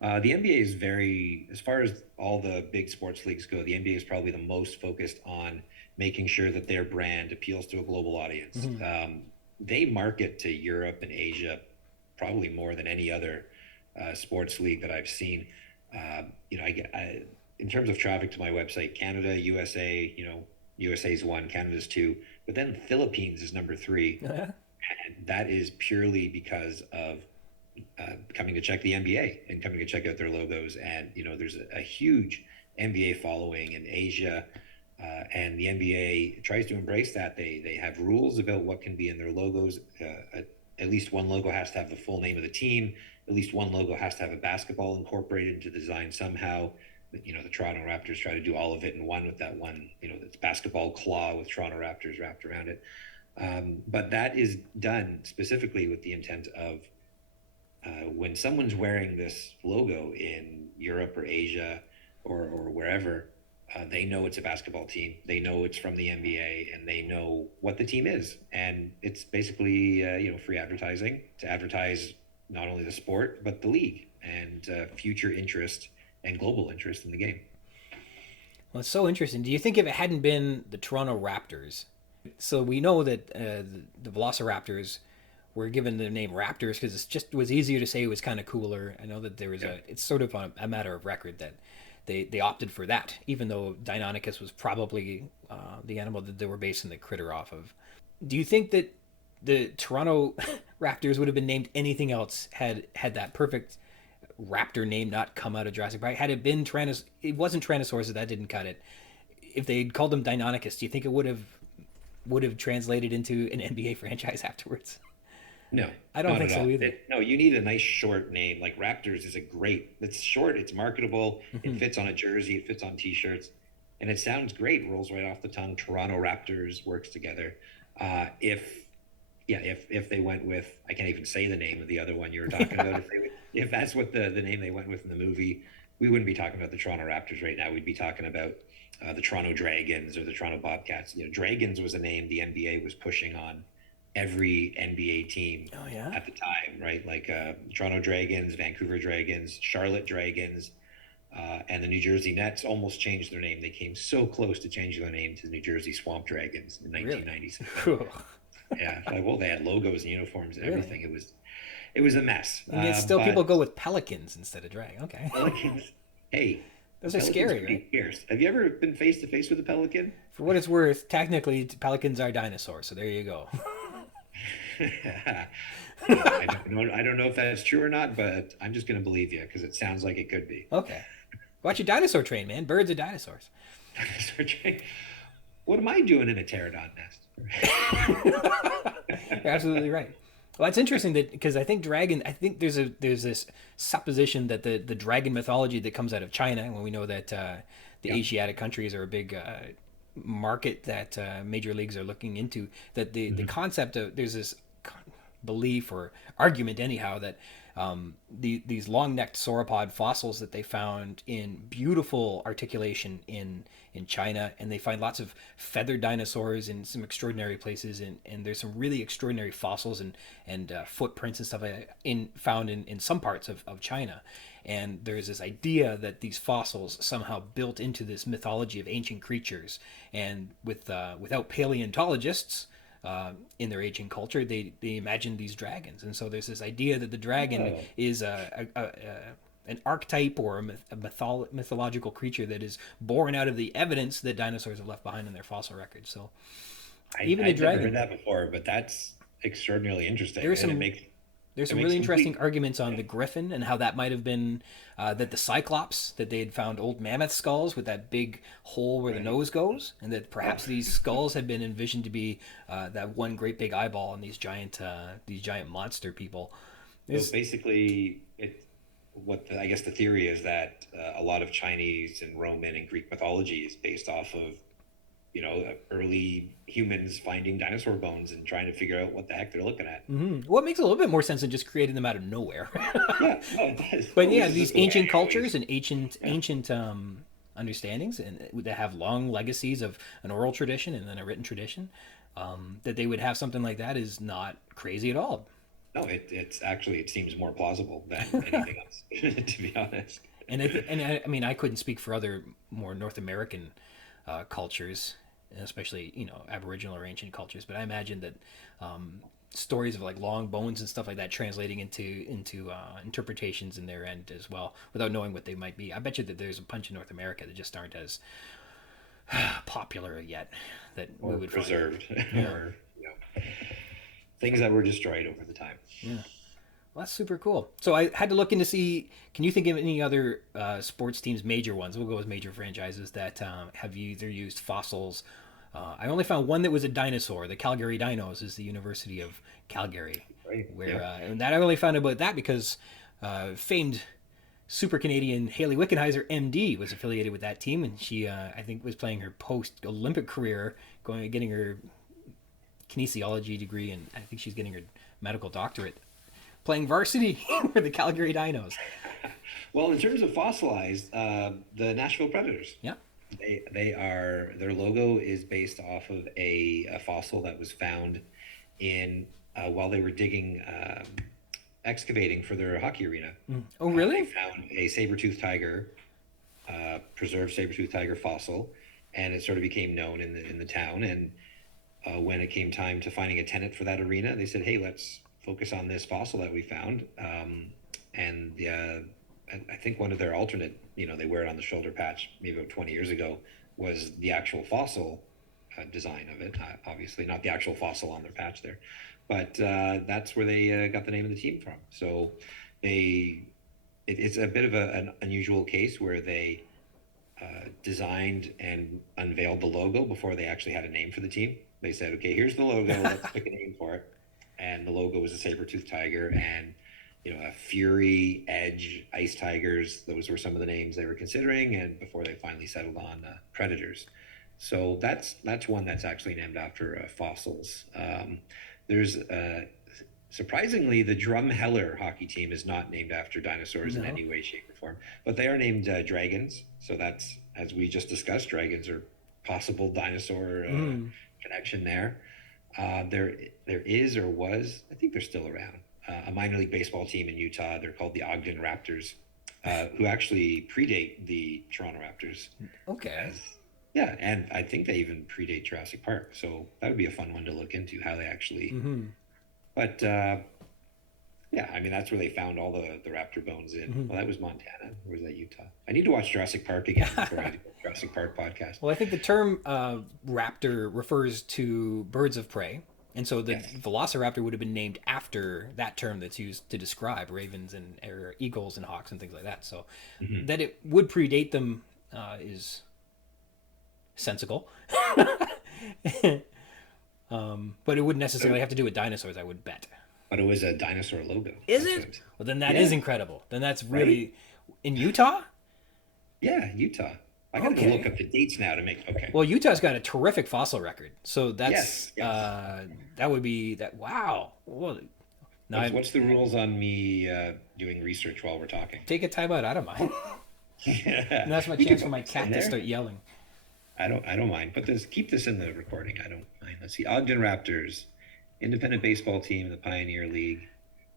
The NBA is very, as far as all the big sports leagues go, the NBA is probably the most focused on making sure that their brand appeals to a global audience. They market to Europe and Asia probably more than any other sports league that I've seen. In terms of traffic to my website, Canada, USA, USA's 1, Canada's 2, but then Philippines is number 3. And that is purely because of coming to check the NBA and coming to check out their logos. And, there's a huge NBA following in Asia, and the NBA tries to embrace that. They have rules about what can be in their logos. At least one logo has to have the full name of the team. At least one logo has to have a basketball incorporated into the design somehow. The Toronto Raptors try to do all of it in one with that one, that's basketball claw with Toronto Raptors wrapped around it. But that is done specifically with the intent of when someone's wearing this logo in Europe or Asia or wherever, they know it's a basketball team. They know it's from the NBA, and they know what the team is. And it's basically, free advertising to advertise not only the sport, but the league and future interest and global interest in the game. Well, it's so interesting. Do you think if it hadn't been the Toronto Raptors, so we know that the Velociraptors were given the name Raptors because it was easier to say, it was kind of cooler. I know that there was it's sort of a matter of record that they opted for that, even though Deinonychus was probably the animal that they were basing the critter off of. Do you think that the Toronto Raptors would have been named anything else had that perfect raptor name not come out of Jurassic Park? Had it been it wasn't Tyrannosaurus, so that didn't cut it. If they'd called him Deinonychus, do you think it would have translated into an NBA franchise afterwards? No, I don't think so either. No, you need a nice short name. Like Raptors is it's short, it's marketable, it fits on a jersey, it fits on t-shirts, and it sounds great, rolls right off the tongue. Toronto Raptors works together. If they went with, I can't even say the name of the other one you were talking about. If that's what the name they went with in the movie, we wouldn't be talking about the Toronto Raptors right now. We'd be talking about the Toronto Dragons or the Toronto Bobcats. Dragons was a name the NBA was pushing on every NBA team at the time, right? Like Toronto Dragons, Vancouver Dragons, Charlotte Dragons, and the New Jersey Nets almost changed their name. They came so close to changing their name to the New Jersey Swamp Dragons in 1997. Really? Yeah, they had logos and uniforms and everything. It was a mess. And yet still people go with pelicans instead of dragon. Okay. Pelicans. Hey. Those are scary, right? Fierce. Have you ever been face to face with a pelican? For what it's worth, technically pelicans are dinosaurs, so there you go. I don't know if that's true or not, but I'm just going to believe you because it sounds like it could be. Okay. Watch your dinosaur train, man. Birds are dinosaurs. Dinosaur train. What am I doing in a pterodon nest? You're absolutely right. Well, it's interesting that because I think there's this supposition that the dragon mythology that comes out of China, when we know that the Asiatic countries are a big market that major leagues are looking into, that the concept of there's this belief or argument anyhow that these long-necked sauropod fossils that they found in beautiful articulation in China, and they find lots of feathered dinosaurs in some extraordinary places, and there's some really extraordinary fossils and footprints and stuff found in some parts of China. And there's this idea that these fossils somehow built into this mythology of ancient creatures, and without paleontologists in their ancient culture, they imagine these dragons. And so there's this idea that the dragon is an archetype or a mythological creature that is born out of the evidence that dinosaurs have left behind in their fossil records. So I've never heard that before, but that's extraordinarily interesting. There's some really interesting arguments on the griffin and how that might have been that the cyclops, that they had found old mammoth skulls with that big hole where the nose goes, and that perhaps these skulls had been envisioned to be that one great big eyeball on these giant monster people. So basically, I guess the theory is that a lot of Chinese and Roman and Greek mythology is based off of, early humans finding dinosaur bones and trying to figure out what the heck they're looking at. Mm-hmm. Well, it makes a little bit more sense than just creating them out of nowhere. Yeah, it does. But yeah, these ancient cultures and ancient understandings, and that have long legacies of an oral tradition and then a written tradition, that they would have something like that is not crazy at all. No, it's actually, it seems more plausible than anything else, to be honest. And I mean, I couldn't speak for other more North American cultures, especially Aboriginal or ancient cultures, but I imagine that stories of like long bones and stuff like that translating into interpretations in their end as well, without knowing what they might be. I bet you that there's a bunch in North America that just aren't as popular yet that or we would preserved, find. or things that were destroyed over the time. Yeah. Well, that's super cool. So I had to look in to see, can you think of any other sports teams, major ones, we'll go with major franchises, that have either used fossils? I only found one that was a dinosaur. The Calgary Dinos is the University of Calgary. Right. Where and that I only found about that because famed super Canadian Hayley Wickenheiser, MD, was affiliated with that team, and she, I think, was playing her post-Olympic career, getting her kinesiology degree, and I think she's getting her medical doctorate, playing varsity for the Calgary Dinos. Well, in terms of fossilized, the Nashville Predators. Yeah. Their logo is based off of a fossil that was found in while they were excavating for their hockey arena. Oh, really? They found a saber-toothed tiger, preserved saber-toothed tiger fossil, and it sort of became known in the town. And when it came time to finding a tenant for that arena, they said, "Hey, let's focus on this fossil that we found." I think one of their alternate, they wear it on the shoulder patch maybe about 20 years ago, was the actual fossil design of it. Obviously, not the actual fossil on their patch there, but that's where they got the name of the team from. So it's a bit of an unusual case where they designed and unveiled the logo before they actually had a name for the team. They said, "Okay, here's the logo. Let's pick a name for it." And the logo was a saber-toothed tiger, and a Fury, Edge, Ice Tigers. Those were some of the names they were considering, and before they finally settled on Predators. So that's one that's actually named after fossils. There's surprisingly, the Drumheller hockey team is not named after dinosaurs in any way, shape, or form, but they are named dragons. So that's, as we just discussed, dragons are possible dinosaur connection there. There is, or was, I think they're still around, a minor league baseball team in Utah. They're called the Ogden Raptors, who actually predate the Toronto Raptors. Okay. Yeah, and I think they even predate Jurassic Park. So that would be a fun one to look into, how they actually... But, yeah, I mean, that's where they found all the raptor bones in. Well, that was Montana. Or was that Utah? I need to watch Jurassic Park again before I do the Jurassic Park podcast. Well, I think the term raptor refers to birds of prey. And so the Velociraptor would have been named after that term that's used to describe ravens and eagles and hawks and things like that. So that it would predate them is sensible. But it wouldn't necessarily have to do with dinosaurs, I would bet. But it was a dinosaur logo. Is it? Well, then that is incredible. Then that's really... In Utah? Yeah, Utah. I gotta go look up the dates now to make... Okay. Well, Utah's got a terrific fossil record. So that's... that would be... Wow. Well, what's the rules on me doing research while we're talking? Take a time out. I don't mind. And that's my chance for my cat to start yelling. I don't mind. But keep this in the recording. I don't mind. Let's see. Ogden Raptors, independent baseball team in the Pioneer League.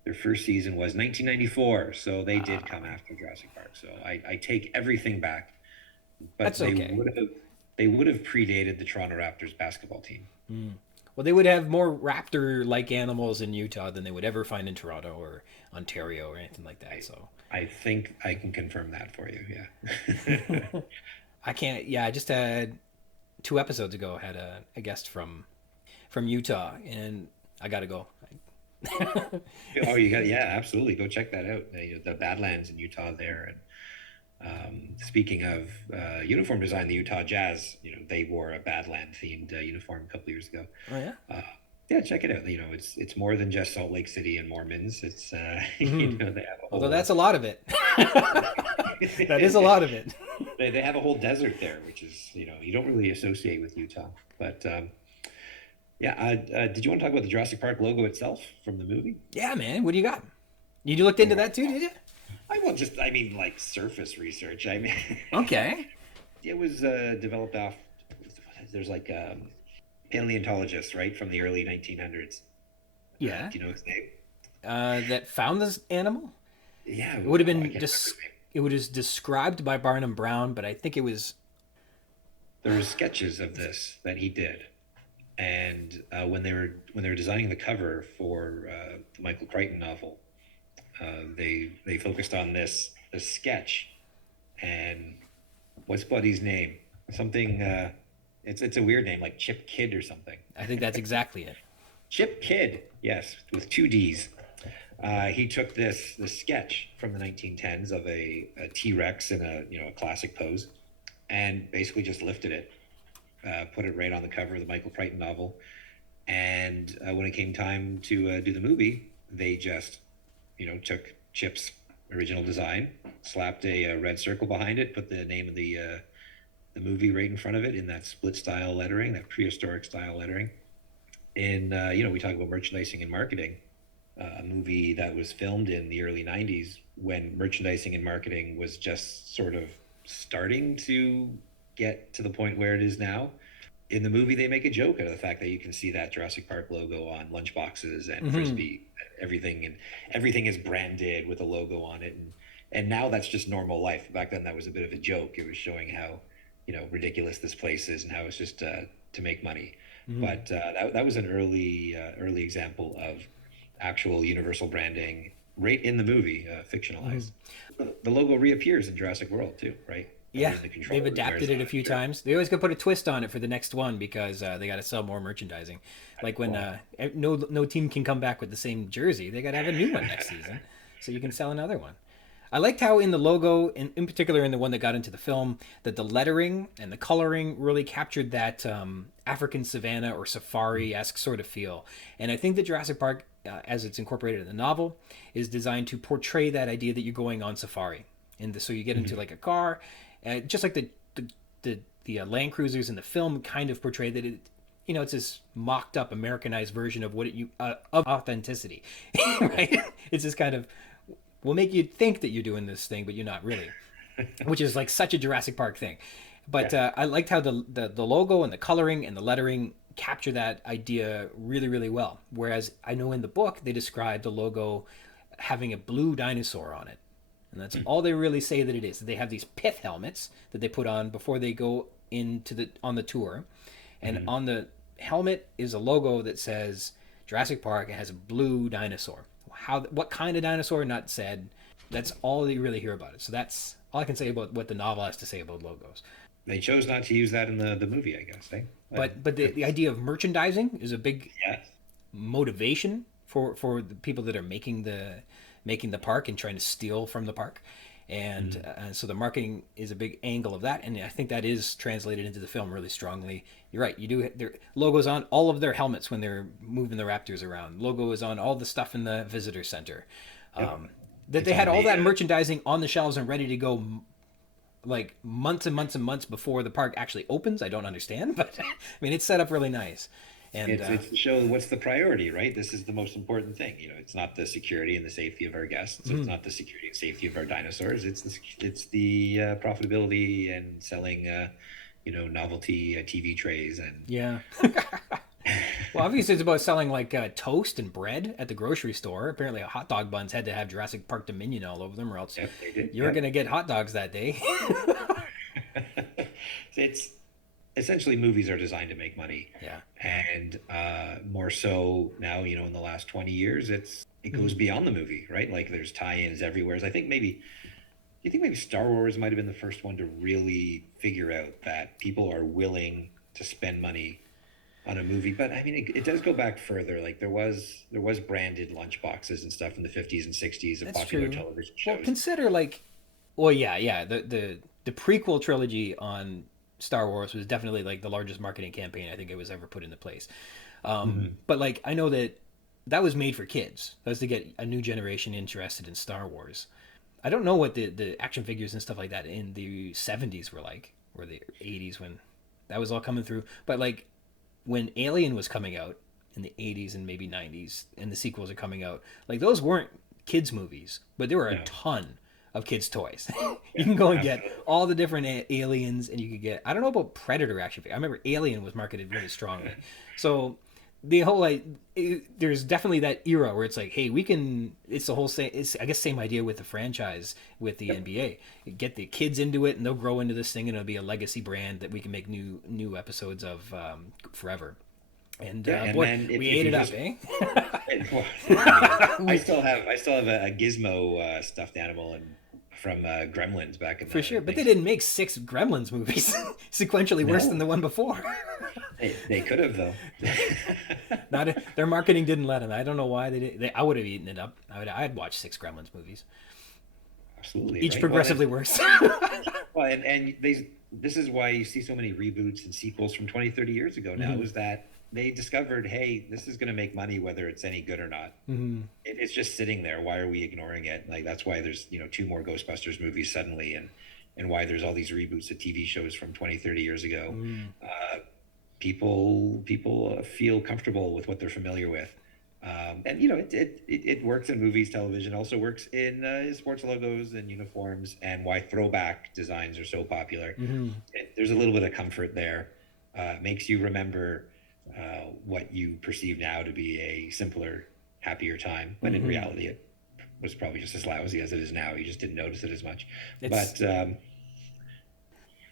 Their first season was 1994, so they did come after Jurassic Park. So I take everything back. But that's okay. They would have predated the Toronto Raptors basketball team. Well, they would have more raptor-like animals in Utah than they would ever find in Toronto or Ontario or anything like that. So I think I can confirm that for you. Yeah. I can't. Yeah, I just had 2 episodes ago had a guest from Utah, and I got to go. Oh, you got, yeah, absolutely. Go check that out. The Badlands in Utah there. And speaking of uniform design, the Utah Jazz, they wore a Badland themed uniform a couple years ago. Oh yeah. Yeah, check it out. It's more than just Salt Lake City and Mormons. It's Mm-hmm. they have a Although whole that's a lot of it. That is a lot of it. they have a whole desert there, which is you don't really associate with Utah. But yeah, did you want to talk about the Jurassic Park logo itself from the movie? Yeah, man. What do you got? You looked into that too, did you? I mean, like surface research. I mean, Okay. it was developed off. There's like paleontologists, right, from the early 1900s. Yeah. Do you know his name? That found this animal. Yeah, It would have I been can't remember just. his name. It was described by Barnum Brown, but I think it was. There were sketches of this that he did, and when they were designing the cover for the Michael Crichton novel, they focused on this sketch, and what's Buddy's name? Something. It's a weird name, like Chip Kid or something. I think that's exactly it. Chip Kidd, yes, with two D's. He took this sketch from the 1910s of a T-Rex in a classic pose, and basically just lifted it, put it right on the cover of the Michael Crichton novel. And when it came time to do the movie, they just took Chip's original design, slapped a red circle behind it, put the name of the movie right in front of it in that split style lettering, that prehistoric style lettering. And we talk about merchandising and marketing. A movie that was filmed in the early 90s when merchandising and marketing was just sort of starting to get to the point where it is now. In the movie, they make a joke out of the fact that you can see that Jurassic Park logo on lunchboxes and frisbee, and everything is branded with a logo on it. And now that's just normal life. Back then, that was a bit of a joke. It was showing how ridiculous this place is and how it's just to make money. But that was an early example of actual universal branding right in the movie, fictionalized. The logo reappears in Jurassic World too, right? Yeah, they've adapted it a few times. They always got to put a twist on it for the next one because they got to sell more merchandising. Like when no team can come back with the same jersey, they got to have a new one next season, so you can sell another one. I liked how in the logo, in particular in the one that got into the film, that the lettering and the coloring really captured that African savanna or safari-esque sort of feel. And I think that Jurassic Park, as it's incorporated in the novel, is designed to portray that idea that you're going on safari. So you get into like a car, just like the Land Cruisers in the film kind of portray that it's this mocked up Americanized version of of authenticity, right? It's this kind of will make you think that you're doing this thing, but you're not really, which is like such a Jurassic Park thing. But I liked how the logo and the coloring and the lettering capture that idea really, really well. Whereas I know in the book, they describe the logo having a blue dinosaur on it. And that's all they really say that it is. They have these pith helmets that they put on before they go on the tour. And on the helmet is a logo that says Jurassic Park. It has a blue dinosaur. What kind of dinosaur, not said. That's all you really hear about it. So that's all I can say about what the novel has to say about logos. They chose not to use that in the movie, I guess. Eh? But the idea of merchandising is a big Yes. motivation for the people that are making the park and trying to steal from the park. And so the marketing is a big angle of that. And I think that is translated into the film really strongly. You're right. You do their logos on all of their helmets when they're moving the Raptors around. Logo is on all the stuff in the visitor center. That they had all that merchandising on the shelves and ready to go like months and months and months before the park actually opens. I don't understand, but I mean, it's set up really nice. And it's to show what's the priority, right? This is the most important thing. It's not the security and the safety of our guests. It's not the security and safety of our dinosaurs. It's the profitability and selling, novelty TV trays and yeah. Well, obviously it's about selling like toast and bread at the grocery store. Apparently, hot dog buns had to have Jurassic Park Dominion all over them, or else you were going to get hot dogs that day. It's essentially movies are designed to make money. Yeah. And more so now, in the last 20 years, it goes beyond the movie, right? Like there's tie-ins everywhere. I think maybe Star Wars might have been the first one to really figure out that people are willing to spend money on a movie. But I mean, it does go back further. Like there was branded lunchboxes and stuff in the 50s and 60s of That's popular true. television Well, shows. consider like, well, yeah. The prequel trilogy on Star Wars was definitely like the largest marketing campaign I think it was ever put into place. Hmm. But like, I know that that was made for kids. That was to get a new generation interested in Star Wars. I don't know what the action figures and stuff like that in the 70s were like, or the 80s when that was all coming through. But like when Alien was coming out in the 80s and maybe 90s, and the sequels are coming out, like those weren't kids movies, but there were a No, ton of kids toys. You yeah, can go and get absolutely. all the different aliens, and you could get, I don't know about Predator actually. I remember Alien was marketed really strongly. So the whole like there's definitely that era where it's like, hey, we can, it's the whole same, it's I guess same idea with the franchise with the Yep. NBA. Get the kids into it and they'll grow into this thing, and it'll be a legacy brand that we can make new episodes of forever. And Yeah, and boy, then we if ate you it up, just eh? well, I mean, I We, still have a Gizmo stuffed animal and from Gremlins back in for the sure, but they 19. didn't make six Gremlins movies sequentially worse than No, the one before. they could have though. Not their marketing didn't let them. I don't know why they did. I would have eaten it up. I'd watch six Gremlins movies, Absolutely each right. Well, progressively worse. and this is why you see so many reboots and sequels from 20, 30 years ago now, Hmm. is that they discovered, hey, this is going to make money whether it's any good or not. Hmm. It's just sitting there. Why are we ignoring it? Like that's why there's two more Ghostbusters movies suddenly, and why there's all these reboots of TV shows from 20, 30 years ago. Mm. People feel comfortable with what they're familiar with. And it works in movies, television, also works in sports logos and uniforms, and why throwback designs are so popular. Hmm. There's a little bit of comfort there. Makes you remember what you perceive now to be a simpler, happier time, when in Hmm. reality it was probably just as lousy as it is now. You just didn't notice it as much. It's But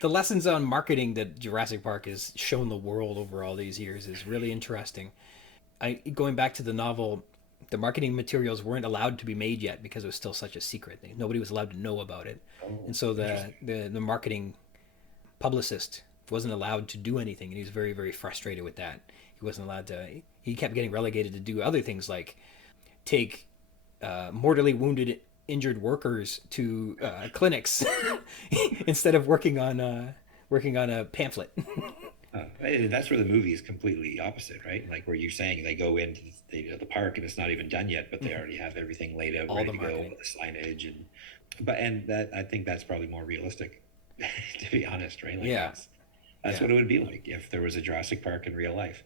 the lessons on marketing that Jurassic Park has shown the world over all these years is really interesting. Going back to the novel, the marketing materials weren't allowed to be made yet because it was still such a secret. Nobody was allowed to know about it, oh, and so interesting. the marketing publicist wasn't allowed to do anything, and he was very frustrated with that. He wasn't allowed to. He kept getting relegated to do other things like take mortally wounded, injured workers to clinics instead of working on a pamphlet. That's where the movie is completely opposite, right? Like where you're saying they go into the park and it's not even done yet, but they already have everything laid out, All ready the to go, marketing. with the signage and that I think that's probably more realistic, to be honest, right? Like Yeah, that's yeah. what it would be like if there was a Jurassic Park in real life.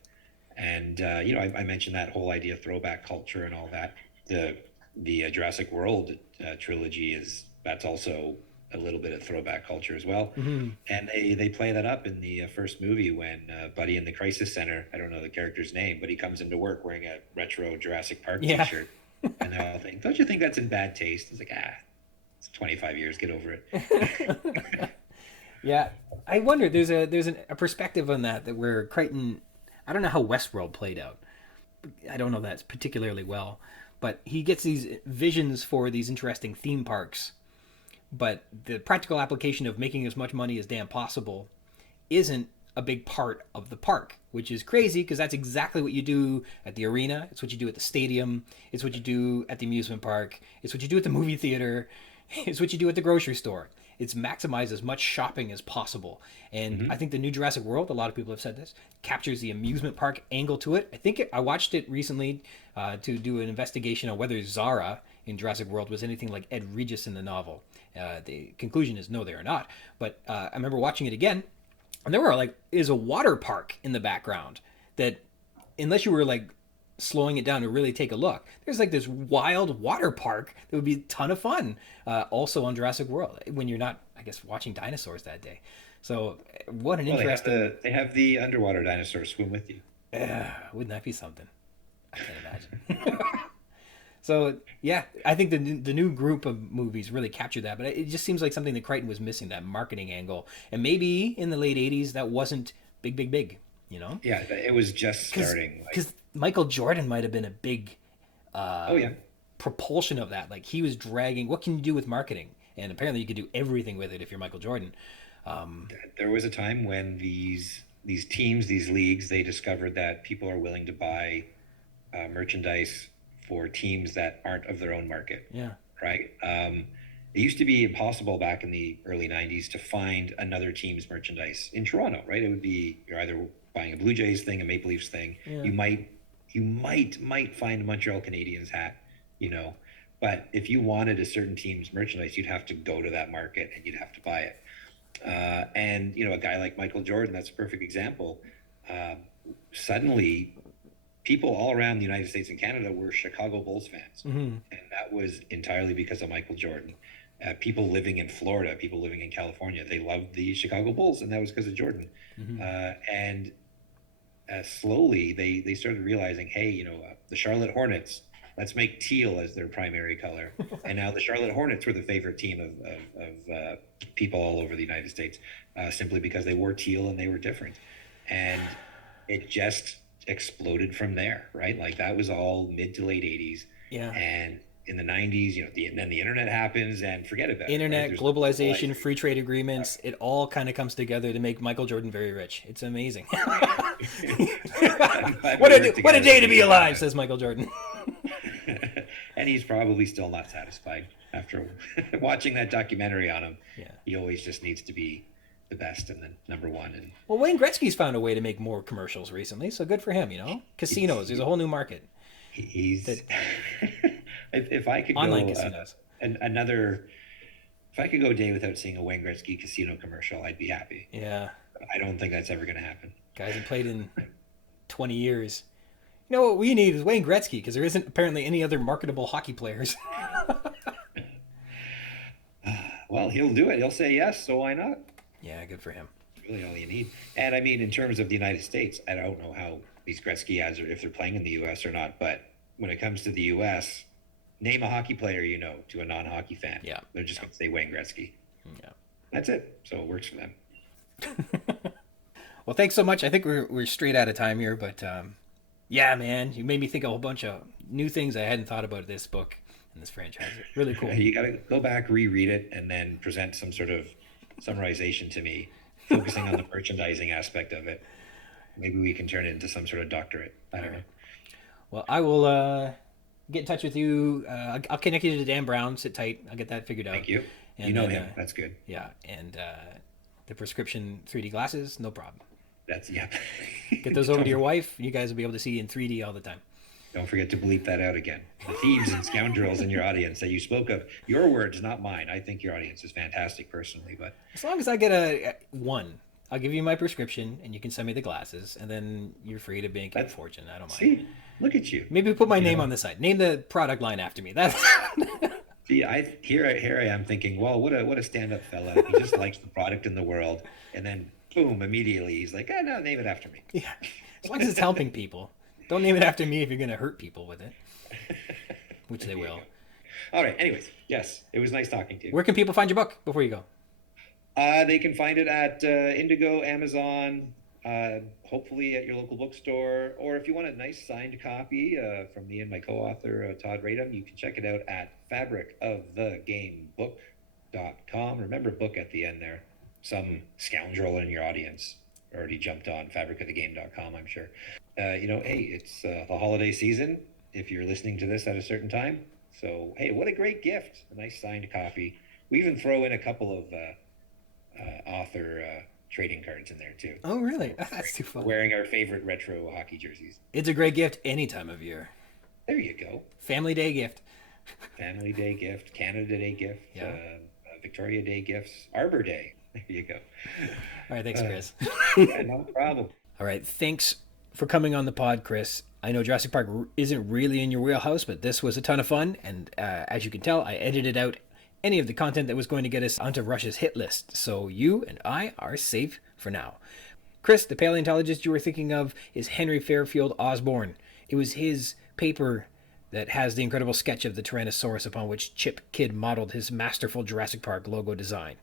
And I mentioned that whole idea of throwback culture and all that. The Jurassic World trilogy is that's also a little bit of throwback culture as well. Hmm. And they play that up in the first movie when Buddy in the Crisis Center, I don't know the character's name, but he comes into work wearing a retro Jurassic Park Yeah. T-shirt, and they all think, "Don't you think that's in bad taste?" It's like, it's 25 years, get over it. Yeah, I wonder. There's a perspective on that where Crichton. I don't know how Westworld played out. I don't know that particularly well, but he gets these visions for these interesting theme parks. But the practical application of making as much money as damn possible isn't a big part of the park, which is crazy because that's exactly what you do at the arena. It's what you do at the stadium. It's what you do at the amusement park. It's what you do at the movie theater. It's what you do at the grocery store. It's maximize as much shopping as possible. And I Hmm. think the new Jurassic World, a lot of people have said this, captures the amusement park angle to it. I watched it recently to do an investigation on whether Zara in Jurassic World was anything like Ed Regis in the novel. The conclusion is no, they are not. But I remember watching it again, and there were like is a water park in the background that, unless you were like slowing it down to really take a look, there's like this wild water park that would be a ton of fun. Also on Jurassic World when you're not, I guess, watching dinosaurs that day. So what an Well, interesting. they have the underwater dinosaurs swim with you. Wouldn't that be something? I can't imagine. So yeah, I think the new group of movies really captured that, but it just seems like something that Crichton was missing, that marketing angle, and maybe in the late '80s that wasn't big, you know, Yeah, it was just because starting. Like, because Michael Jordan might have been a big oh yeah, propulsion of that. Like he was dragging. What can you do with marketing? And apparently you could do everything with it if you're Michael Jordan. there was a time when these these teams, these leagues, they discovered that people are willing to buy merchandise for teams that aren't of their own market. Yeah. Right. It used to be impossible back in the early 90s to find another team's merchandise in Toronto, right? It would be you're either buying a Blue Jays thing, a Maple Leafs thing. Yeah. You might find a Montreal Canadiens hat, but if you wanted a certain team's merchandise, you'd have to go to that market and you'd have to buy it. And a guy like Michael Jordan, that's a perfect example. Suddenly, people all around the United States and Canada were Chicago Bulls fans, and that was entirely because of Michael Jordan. People living in Florida, people living in California, they loved the Chicago Bulls, and that was because of Jordan. And slowly, they started realizing, hey, the Charlotte Hornets, let's make teal as their primary color. And now the Charlotte Hornets were the favorite team of people all over the United States, simply because they wore teal and they were different. And it just exploded from there, right? Like that was all mid to late 80s. Yeah. And in the 90s, then the internet happens and forget about it. Internet, right? Globalization, free trade agreements, it all kind of comes together to make Michael Jordan very rich. It's amazing. What a day to be alive, says Michael Jordan. And he's probably still not satisfied after watching that documentary on him. Yeah. He always just needs to be the best and then number one. And well, Wayne Gretzky's found a way to make more commercials recently, so good for him. Casinos, there's a whole new market. He's if I could online go casinos. If I could go a day without seeing a Wayne Gretzky casino commercial, I'd be happy. Yeah. I don't think that's ever going to happen. Guys have played in 20 years. What we need is Wayne Gretzky, because there isn't apparently any other marketable hockey players. Well, he'll do it. He'll say yes, so why not? Yeah, good for him. That's really all you need. And I mean, in terms of the United States, I don't know how these Gretzky ads are, if they're playing in the U.S. or not, but when it comes to the U.S., name a hockey player to a non-hockey fan. Yeah. They're just going to say Wayne Gretzky. Yeah. That's it. So it works for them. Well, thanks so much. I think we're straight out of time here, but yeah, man, you made me think of a whole bunch of new things I hadn't thought about this book and this franchise. Really cool. You got to go back, reread it, and then present some sort of summarization to me, focusing on the merchandising aspect of it. Maybe we can turn it into some sort of doctorate. I don't know. Well, I will get in touch with you. I'll connect you to Dan Brown. Sit tight. I'll get that figured out. Thank you. And you know him. That's good. Yeah, and the prescription 3D glasses, no problem. Yeah. Get those over to your wife. You guys will be able to see in 3D all the time. Don't forget to bleep that out again. The thieves and scoundrels in your audience that you spoke of. Your words, not mine. I think your audience is fantastic personally, but as long as I get a one, I'll give you my prescription and you can send me the glasses, and then you're free to bank a fortune. I don't mind. See, look at you. Maybe put my name on the side. Name the product line after me. That's See, here I am thinking, well, what a stand-up fella. He just likes the product in the world, and then boom, immediately he's like, no, name it after me. Yeah, as long as it's helping people. Don't name it after me if you're going to hurt people with it, which they will. All right. Anyways, yes, it was nice talking to you. Where can people find your book before you go? They can find it at Indigo, Amazon, hopefully at your local bookstore, or if you want a nice signed copy from me and my co-author, Todd Radom, you can check it out at fabricofthegamebook.com. Remember book at the end there. Some scoundrel in your audience already jumped on fabricofthegame.com, I'm sure. Hey, it's the holiday season if you're listening to this at a certain time. So, hey, what a great gift. A nice signed copy. We even throw in a couple of author trading cards in there, too. Oh, really? That's too fun. Wearing our favorite retro hockey jerseys. It's a great gift any time of year. There you go. Family Day gift. Family Day gift. Canada Day gift. Yeah. Victoria Day gifts. Arbor Day. There you go. All right, thanks, Chris. Yeah, no problem. All right, thanks for coming on the pod, Chris. I know Jurassic Park isn't really in your wheelhouse, but this was a ton of fun, and as you can tell, I edited out any of the content that was going to get us onto Rush's hit list, so you and I are safe for now. Chris, the paleontologist you were thinking of is Henry Fairfield Osborn. It was his paper that has the incredible sketch of the Tyrannosaurus upon which Chip Kidd modeled his masterful Jurassic Park logo design.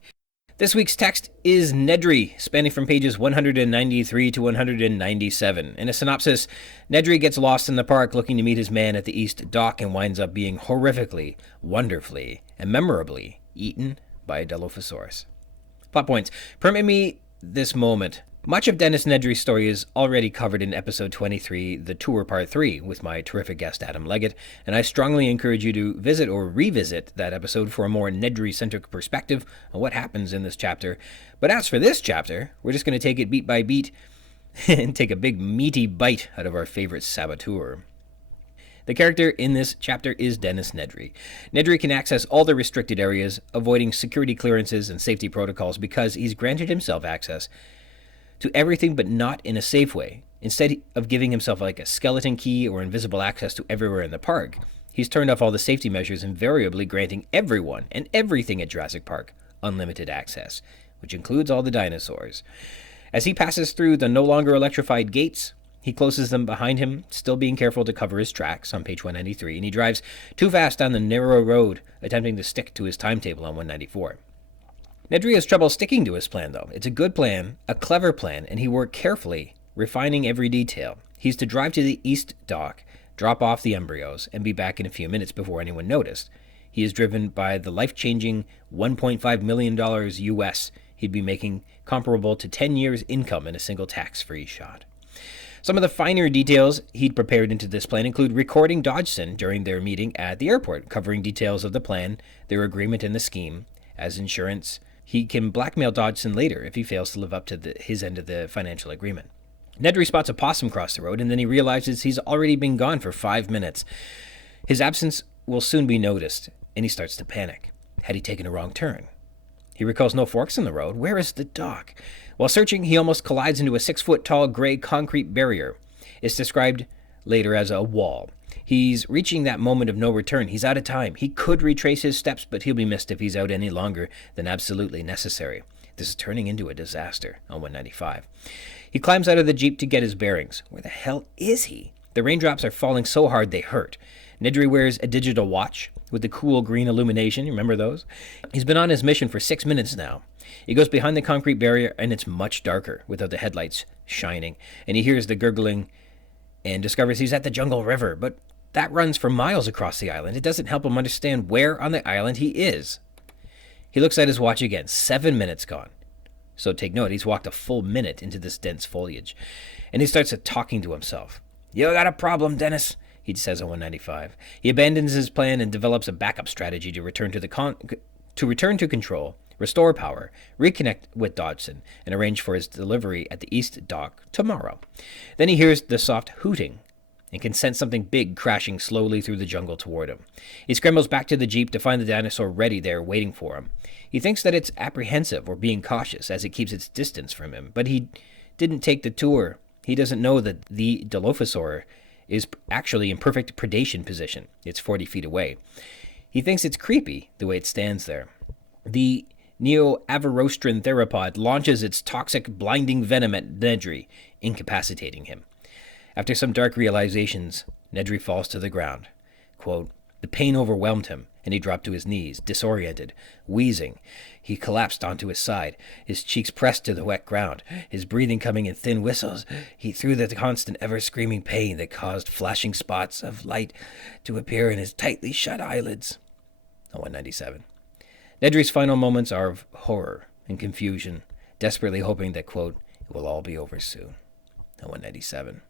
This week's text is Nedry, spanning from pages 193 to 197. In a synopsis, Nedry gets lost in the park looking to meet his man at the east dock and winds up being horrifically, wonderfully, and memorably eaten by a Dilophosaurus. Plot points. Permit me this moment Much of Dennis Nedry's story is already covered in episode 23, The Tour Part 3, with my terrific guest Adam Leggett, and I strongly encourage you to visit or revisit that episode for a more Nedry-centric perspective on what happens in this chapter. But as for this chapter, we're just going to take it beat by beat and take a big meaty bite out of our favorite saboteur. The character in this chapter is Dennis Nedry. Nedry can access all the restricted areas, avoiding security clearances and safety protocols because he's granted himself access to everything but not in a safe way. Instead of giving himself like a skeleton key or invisible access to everywhere in the park, he's turned off all the safety measures, invariably granting everyone and everything at Jurassic Park unlimited access, which includes all the dinosaurs. As he passes through the no longer electrified gates, he closes them behind him, still being careful to cover his tracks on page 193, and he drives too fast down the narrow road, attempting to stick to his timetable on 194. Nedry has trouble sticking to his plan, though. It's a good plan, a clever plan, and he worked carefully, refining every detail. He's to drive to the east dock, drop off the embryos, and be back in a few minutes before anyone noticed. He is driven by the life-changing $1.5 million US he'd be making, comparable to 10 years' income in a single tax-free shot. Some of the finer details he'd prepared into this plan include recording Dodgson during their meeting at the airport, covering details of the plan, their agreement and the scheme. As insurance, he can blackmail Dodgson later if he fails to live up to his end of the financial agreement. Nedry spots a possum cross the road, and then he realizes he's already been gone for 5 minutes. His absence will soon be noticed, and he starts to panic. Had he taken a wrong turn? He recalls no forks in the road. Where is the dock? While searching, he almost collides into a 6-foot-tall gray concrete barrier. It's described later as a wall. He's reaching that moment of no return. He's out of time. He could retrace his steps, but he'll be missed if he's out any longer than absolutely necessary. This is turning into a disaster on 195. He climbs out of the Jeep to get his bearings. Where the hell is he? The raindrops are falling so hard they hurt. Nedry wears a digital watch with the cool green illumination. You remember those? He's been on his mission for 6 minutes now. He goes behind the concrete barrier, and it's much darker without the headlights shining. And he hears the gurgling and discovers he's at the Jungle River. But that runs for miles across the island. It doesn't help him understand where on the island he is. He looks at his watch again. 7 minutes gone. So take note, he's walked a full minute into this dense foliage. And he starts talking to himself. "You got a problem, Dennis," he says on 195. He abandons his plan and develops a backup strategy to return to control, restore power, reconnect with Dodgson, and arrange for his delivery at the east dock tomorrow. Then he hears the soft hooting and can sense something big crashing slowly through the jungle toward him. He scrambles back to the Jeep to find the dinosaur ready there waiting for him. He thinks that it's apprehensive or being cautious as it keeps its distance from him, but he didn't take the tour. He doesn't know that the Dilophosaurus is actually in perfect predation position. It's 40 feet away. He thinks it's creepy the way it stands there. The Neoavarostran theropod launches its toxic, blinding venom at Nedry, incapacitating him. After some dark realizations, Nedry falls to the ground. Quote, "The pain overwhelmed him, and he dropped to his knees, disoriented, wheezing. He collapsed onto his side, his cheeks pressed to the wet ground, his breathing coming in thin whistles. He through the constant ever-screaming pain that caused flashing spots of light to appear in his tightly shut eyelids." 197. Nedry's final moments are of horror and confusion, desperately hoping that, quote, "it will all be over soon." 197.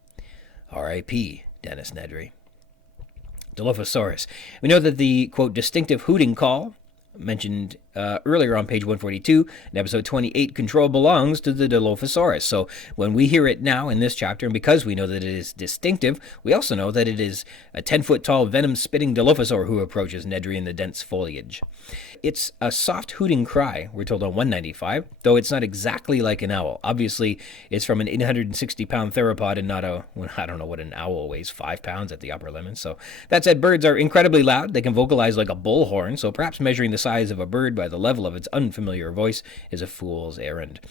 R.I.P. Dennis Nedry. Dilophosaurus. We know that the, quote, distinctive hooting call mentioned earlier on page 142 in episode 28, control belongs to the Dilophosaurus. So when we hear it now in this chapter, and because we know that it is distinctive, we also know that it is a 10-foot-tall venom-spitting Dilophosaur who approaches Nedry in the dense foliage. It's a soft hooting cry, we're told on 195, though it's not exactly like an owl. Obviously, it's from an 860-pound theropod and not I don't know what an owl weighs, 5 pounds at the upper limit. So that said, birds are incredibly loud. They can vocalize like a bullhorn, so perhaps measuring the size of a bird by the level of its unfamiliar voice is a fool's errand.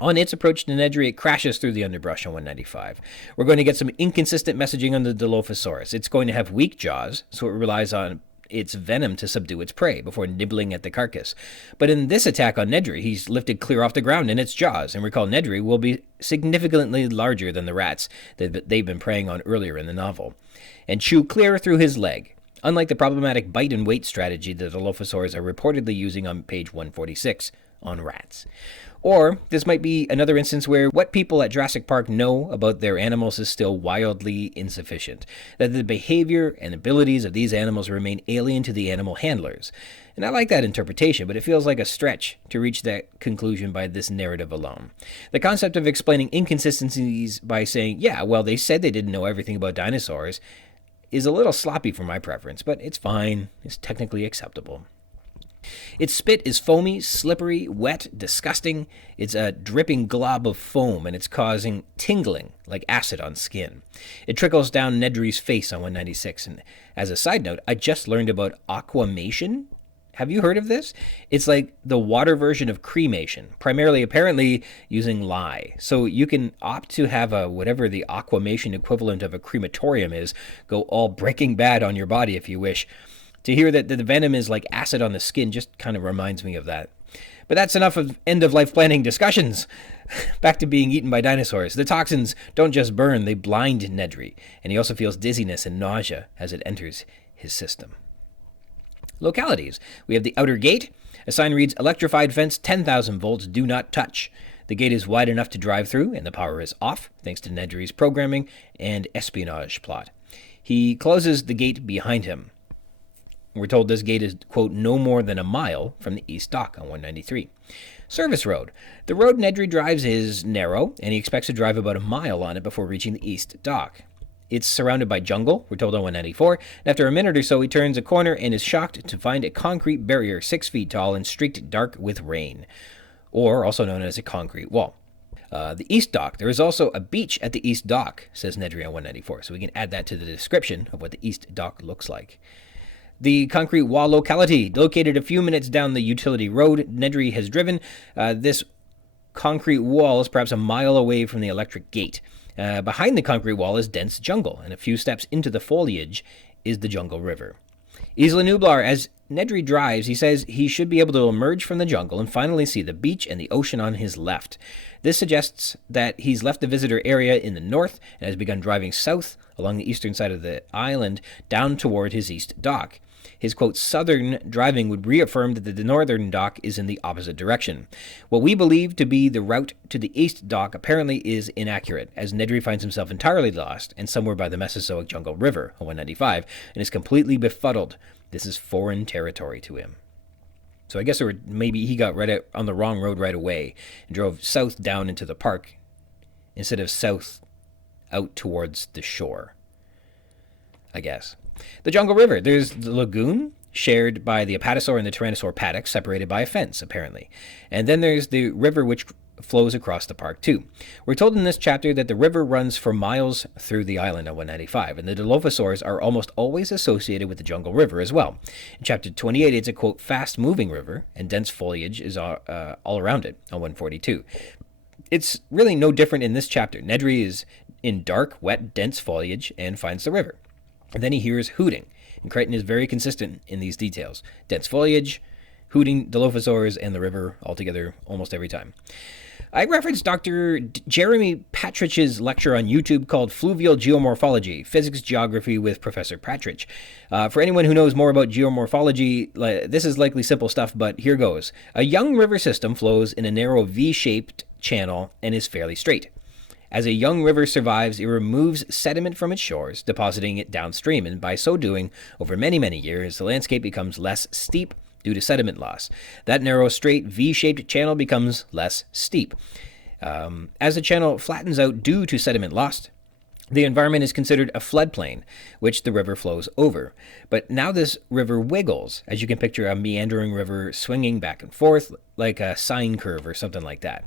On its approach to Nedry, it crashes through the underbrush on 195. We're going to get some inconsistent messaging on the Dilophosaurus. It's going to have weak jaws, so it relies on its venom to subdue its prey before nibbling at the carcass. But in this attack on Nedry, he's lifted clear off the ground in its jaws. And recall, Nedry will be significantly larger than the rats that they've been preying on earlier in the novel, and chew clear through his leg. Unlike the problematic bite and wait strategy that the Dilophosaurs are reportedly using on page 146 on rats. Or this might be another instance where what people at Jurassic Park know about their animals is still wildly insufficient, that the behavior and abilities of these animals remain alien to the animal handlers. And I like that interpretation, but it feels like a stretch to reach that conclusion by this narrative alone. The concept of explaining inconsistencies by saying, yeah, well, they said they didn't know everything about dinosaurs, is a little sloppy for my preference, but it's fine. It's technically acceptable. Its spit is foamy, slippery, wet, disgusting. It's a dripping glob of foam, and it's causing tingling, like acid on skin. It trickles down Nedry's face on 196, and as a side note, I just learned about aquamation. Have you heard of this? It's like the water version of cremation, primarily apparently using lye. So you can opt to have whatever the aquamation equivalent of a crematorium is, go all Breaking Bad on your body if you wish. To hear that the venom is like acid on the skin just kind of reminds me of that. But that's enough of end-of-life planning discussions. Back to being eaten by dinosaurs. The toxins don't just burn, they blind Nedry, and he also feels dizziness and nausea as it enters his system. Localities. We have the outer gate. A sign reads, electrified fence, 10,000 volts, do not touch. The gate is wide enough to drive through, and the power is off, thanks to Nedry's programming and espionage plot. He closes the gate behind him. We're told this gate is, quote, no more than a mile from the east dock on 193. Service road. The road Nedry drives is narrow, and he expects to drive about a mile on it before reaching the east dock. It's surrounded by jungle, we're told on 194, and after a minute or so he turns a corner and is shocked to find a concrete barrier 6 feet tall and streaked dark with rain, or also known as a concrete wall. The east dock. There is also a beach at the east dock, says Nedry on 194, so we can add that to the description of what the east dock looks like. The concrete wall locality, located a few minutes down the utility road Nedry has driven. This concrete wall is perhaps a mile away from the electric gate. Behind the concrete wall is dense jungle, and a few steps into the foliage is the jungle river. Isla Nublar, as Nedry drives, he says he should be able to emerge from the jungle and finally see the beach and the ocean on his left. This suggests that he's left the visitor area in the north and has begun driving south along the eastern side of the island down toward his east dock. His, quote, southern driving would reaffirm that the northern dock is in the opposite direction. What we believe to be the route to the east dock apparently is inaccurate, as Nedry finds himself entirely lost and somewhere by the Mesozoic Jungle River on 195 and is completely befuddled. This is foreign territory to him. So I guess maybe he got on the wrong road right away and drove south down into the park instead of south out towards the shore, I guess. The Jungle River. There's the lagoon, shared by the apatosaur and the tyrannosaur paddocks, separated by a fence, apparently. And then there's the river which flows across the park, too. We're told in this chapter that the river runs for miles through the island on 195, and the Dilophosaurs are almost always associated with the Jungle River as well. In chapter 28, it's a, quote, fast-moving river, and dense foliage is all around it on 142. It's really no different in this chapter. Nedry is in dark, wet, dense foliage and finds the river. And then he hears hooting, and Crichton is very consistent in these details. Dense foliage, hooting Dilophosaurs, and the river all together almost every time. I referenced Dr. Jeremy Patrich's lecture on YouTube called Fluvial Geomorphology, Physics Geography with Professor Patridge. For anyone who knows more about geomorphology, this is likely simple stuff, but here goes. A young river system flows in a narrow V-shaped channel and is fairly straight. As a young river survives, it removes sediment from its shores, depositing it downstream, and by so doing, over many, many years, the landscape becomes less steep due to sediment loss. That narrow, straight, V-shaped channel becomes less steep. As the channel flattens out due to sediment loss, the environment is considered a floodplain, which the river flows over. But now this river wiggles, as you can picture a meandering river swinging back and forth like a sine curve or something like that.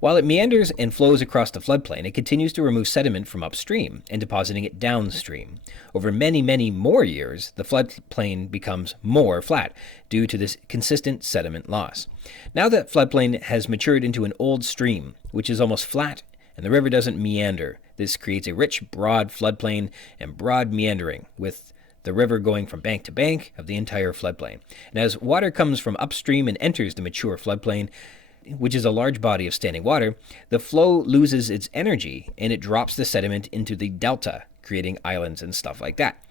While it meanders and flows across the floodplain, it continues to remove sediment from upstream and depositing it downstream. Over many, many more years, the floodplain becomes more flat due to this consistent sediment loss. Now that floodplain has matured into an old stream, which is almost flat, and the river doesn't meander. This creates a rich, broad floodplain and broad meandering, with the river going from bank to bank of the entire floodplain. And as water comes from upstream and enters the mature floodplain, which is a large body of standing water, the flow loses its energy and it drops the sediment into the delta, creating islands and stuff like that.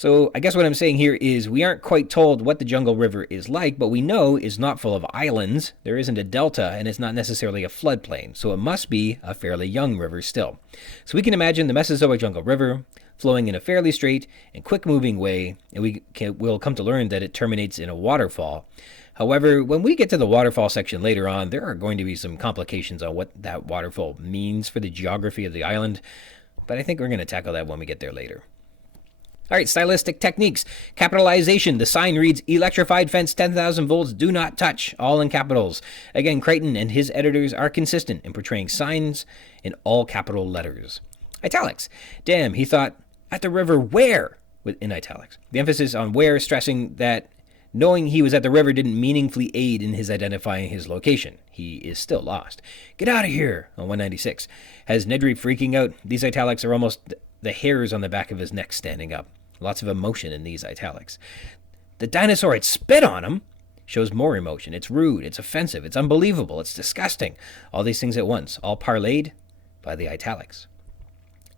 So I guess what I'm saying here is we aren't quite told what the jungle river is like, but we know it's not full of islands, there isn't a delta, and it's not necessarily a floodplain, so it must be a fairly young river still. So we can imagine the Mesozoic jungle river flowing in a fairly straight and quick-moving way, and we'll come to learn that it terminates in a waterfall. However, when we get to the waterfall section later on, there are going to be some complications on what that waterfall means for the geography of the island, but I think we're going to tackle that when we get there later. All right, stylistic techniques. Capitalization. The sign reads, electrified fence, 10,000 volts, do not touch, all in capitals. Again, Crichton and his editors are consistent in portraying signs in all capital letters. Italics. Damn, he thought, at the river where? In italics. The emphasis on where, stressing that knowing he was at the river didn't meaningfully aid in his identifying his location. He is still lost. Get out of here, on 196. Has Nedry freaking out? These italics are almost the hairs on the back of his neck standing up. Lots of emotion in these italics. The dinosaur had spit on him shows more emotion. It's rude, it's offensive, it's unbelievable, it's disgusting. All these things at once, all parlayed by the italics.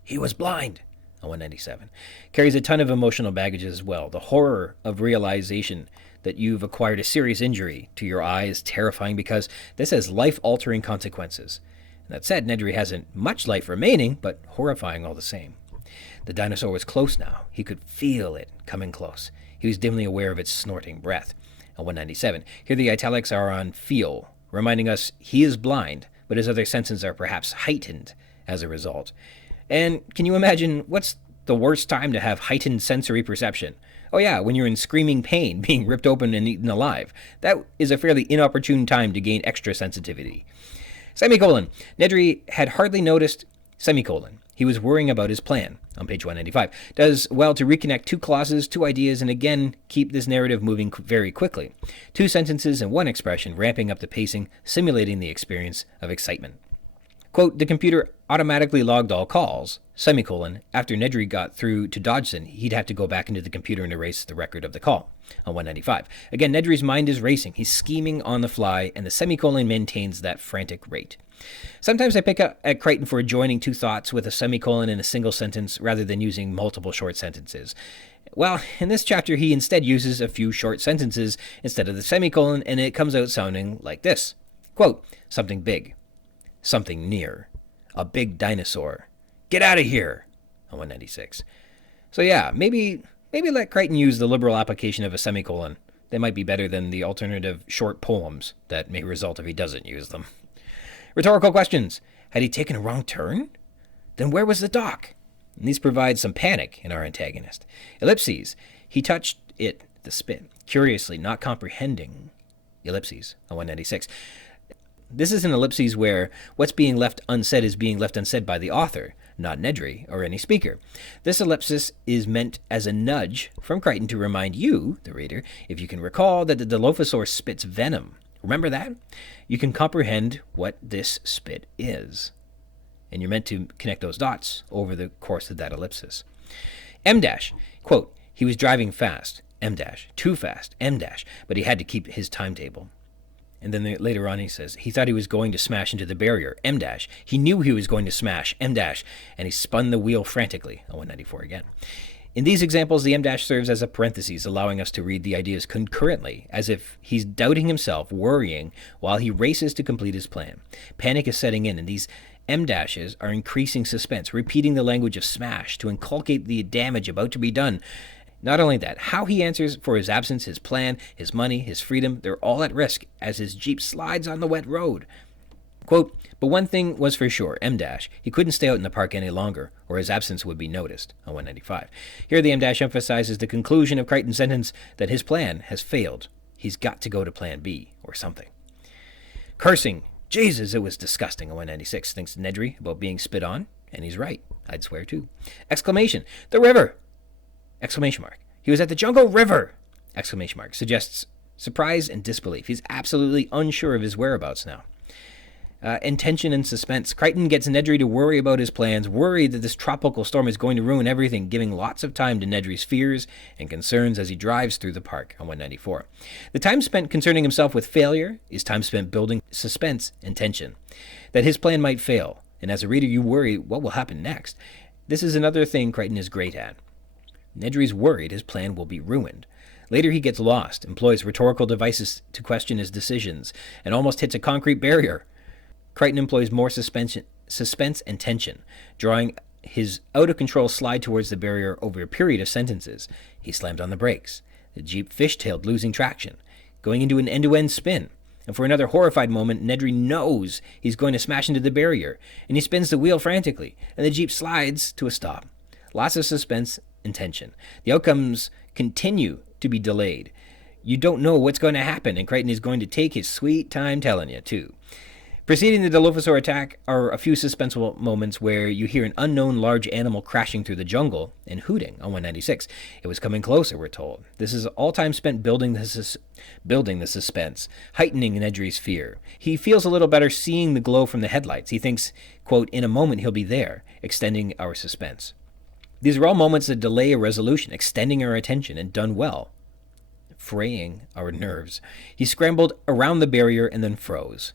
He was blind, on 197. Carries a ton of emotional baggage as well. The horror of realization that you've acquired a serious injury to your eye is terrifying because this has life-altering consequences. And that said, Nedry hasn't much life remaining, but horrifying all the same. The dinosaur was close now. He could feel it coming close. He was dimly aware of its snorting breath. On 197, here the italics are on feel, reminding us he is blind, but his other senses are perhaps heightened as a result. And can you imagine what's the worst time to have heightened sensory perception? Oh yeah, when you're in screaming pain, being ripped open and eaten alive. That is a fairly inopportune time to gain extra sensitivity. Semicolon. Nedry had hardly noticed semicolon. He was worrying about his plan, on page 195. Does well to reconnect two clauses, two ideas, and again keep this narrative moving very quickly. Two sentences and one expression, ramping up the pacing, simulating the experience of excitement. Quote, the computer automatically logged all calls, semicolon. After Nedry got through to Dodgson, he'd have to go back into the computer and erase the record of the call, on 195. Again, Nedry's mind is racing. He's scheming on the fly, and the semicolon maintains that frantic rate. Sometimes I pick up at Crichton for joining two thoughts with a semicolon in a single sentence rather than using multiple short sentences. Well, in this chapter, he instead uses a few short sentences instead of the semicolon, and it comes out sounding like this. Quote, something big, something near, a big dinosaur. Get out of here, on 196. So yeah, maybe let Crichton use the liberal application of a semicolon. They might be better than the alternative short poems that may result if he doesn't use them. Rhetorical questions. Had he taken a wrong turn? Then where was the dock? And these provide some panic in our antagonist. Ellipses. He touched it, the spit, curiously, not comprehending. Ellipses, on 196. This is an ellipses where what's being left unsaid is being left unsaid by the author, not Nedry or any speaker. This ellipsis is meant as a nudge from Crichton to remind you, the reader, if you can recall that the Dilophosaurus spits venom. Remember that? You can comprehend what this spit is. And you're meant to connect those dots over the course of that ellipsis. M dash, quote, he was driving fast, M dash, too fast, M dash, but he had to keep his timetable. And then later on he says, he thought he was going to smash into the barrier, M dash. He knew he was going to smash, M dash, and he spun the wheel frantically, 194 again. In these examples, the M dash serves as a parenthesis, allowing us to read the ideas concurrently, as if he's doubting himself, worrying, while he races to complete his plan. Panic is setting in, and these M dashes are increasing suspense, repeating the language of smash to inculcate the damage about to be done. Not only that, how he answers for his absence, his plan, his money, his freedom, they're all at risk as his Jeep slides on the wet road. Quote, but one thing was for sure, M dash, he couldn't stay out in the park any longer, or his absence would be noticed, on 195. Here the M dash emphasizes the conclusion of Crichton's sentence that his plan has failed. He's got to go to plan B, or something. Cursing. Jesus, it was disgusting, on 196, thinks Nedry about being spit on, and he's right. I'd swear too. Exclamation. The river! Exclamation mark. He was at the jungle river! Exclamation mark. Suggests surprise and disbelief. He's absolutely unsure of his whereabouts now. And tension and suspense. Crichton gets Nedry to worry about his plans, worried that this tropical storm is going to ruin everything, giving lots of time to Nedry's fears and concerns as he drives through the park, on 194. The time spent concerning himself with failure is time spent building suspense and tension. That his plan might fail, and as a reader you worry what will happen next. This is another thing Crichton is great at. Nedry's worried his plan will be ruined. Later he gets lost, employs rhetorical devices to question his decisions, and almost hits a concrete barrier. Crichton employs more suspense and tension, drawing his out-of-control slide towards the barrier over a period of sentences. He slammed on the brakes. The Jeep fishtailed, losing traction, going into an end-to-end spin. And for another horrified moment, Nedry knows he's going to smash into the barrier, and he spins the wheel frantically, and the Jeep slides to a stop. Lots of suspense and tension. The outcomes continue to be delayed. You don't know what's going to happen, and Crichton is going to take his sweet time telling you, too. Preceding the Dilophosaur attack are a few suspenseful moments where you hear an unknown large animal crashing through the jungle and hooting on 196. It was coming closer, we're told. This is all time spent building the suspense, heightening Nedry's fear. He feels a little better seeing the glow from the headlights. He thinks, quote, in a moment he'll be there, extending our suspense. These are all moments that delay a resolution, extending our attention, and done well, fraying our nerves. He scrambled around the barrier and then froze.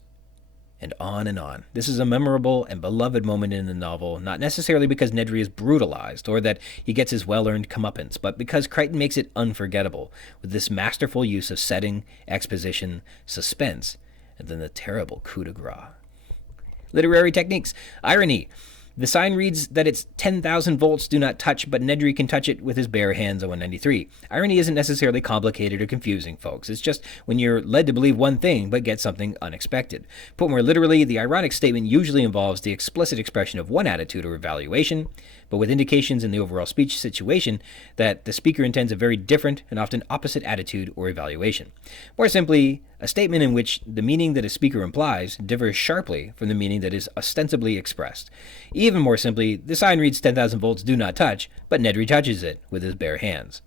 And on and on. This is a memorable and beloved moment in the novel, not necessarily because Nedry is brutalized or that he gets his well-earned comeuppance, but because Crichton makes it unforgettable with this masterful use of setting, exposition, suspense, and then the terrible coup de grace. Literary techniques. Irony. The sign reads that it's 10,000 volts, do not touch, but Nedry can touch it with his bare hands on 193. Irony isn't necessarily complicated or confusing, folks. It's just when you're led to believe one thing but get something unexpected. Put more literally, the ironic statement usually involves the explicit expression of one attitude or evaluation, but with indications in the overall speech situation that the speaker intends a very different and often opposite attitude or evaluation. More simply, a statement in which the meaning that a speaker implies differs sharply from the meaning that is ostensibly expressed. Even more simply, the sign reads 10,000 volts, do not touch, but Nedry touches it with his bare hands.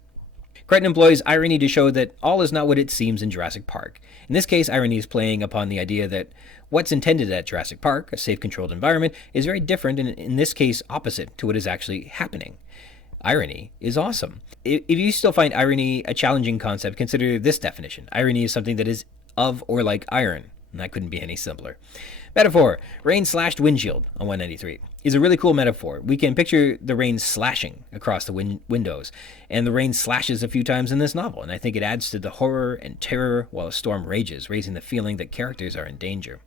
Crichton employs irony to show that all is not what it seems in Jurassic Park. In this case, irony is playing upon the idea that what's intended at Jurassic Park, a safe, controlled environment, is very different and, in this case, opposite to what is actually happening. Irony is awesome. If you still find irony a challenging concept, consider this definition. Irony is something that is of or like iron. And that couldn't be any simpler. Metaphor. Rain slashed windshield on 193 is a really cool metaphor. We can picture the rain slashing across the windows, and the rain slashes a few times in this novel, and I think it adds to the horror and terror while a storm rages, raising the feeling that characters are in danger.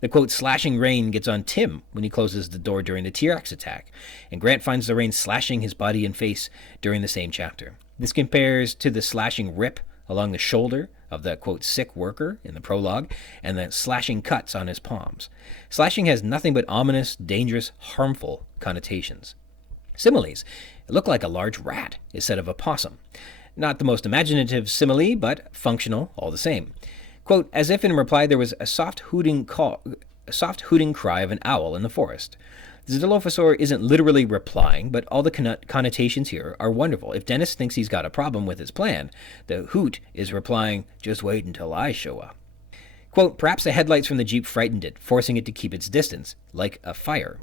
The quote, slashing rain gets on Tim when he closes the door during the T-Rex attack, and Grant finds the rain slashing his body and face during the same chapter. This compares to the slashing rip along the shoulder of the, quote, sick worker in the prologue, and the slashing cuts on his palms. Slashing has nothing but ominous, dangerous, harmful connotations. Similes. It looked like a large rat instead of a possum. Not the most imaginative simile, but functional all the same. Quote, as if in reply there was a soft hooting cry of an owl in the forest. The Dilophosaur isn't literally replying, but all the connotations here are wonderful. If Dennis thinks he's got a problem with his plan, the hoot is replying, just wait until I show up. Quote, perhaps the headlights from the Jeep frightened it, forcing it to keep its distance, like a fire,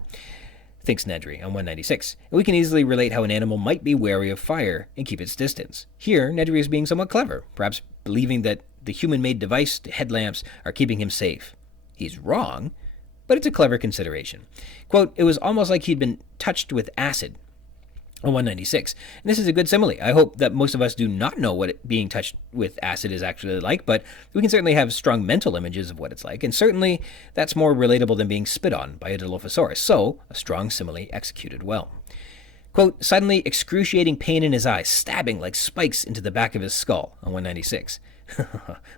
thinks Nedry on 196. And we can easily relate how an animal might be wary of fire and keep its distance. Here, Nedry is being somewhat clever, perhaps believing that the human-made device, the headlamps, are keeping him safe. He's wrong, but it's a clever consideration. Quote, it was almost like he'd been touched with acid on 196. And this is a good simile. I hope that most of us do not know what being touched with acid is actually like, but we can certainly have strong mental images of what it's like, and certainly that's more relatable than being spit on by a Dilophosaurus, so a strong simile executed well. Quote, suddenly excruciating pain in his eyes, stabbing like spikes into the back of his skull on 196.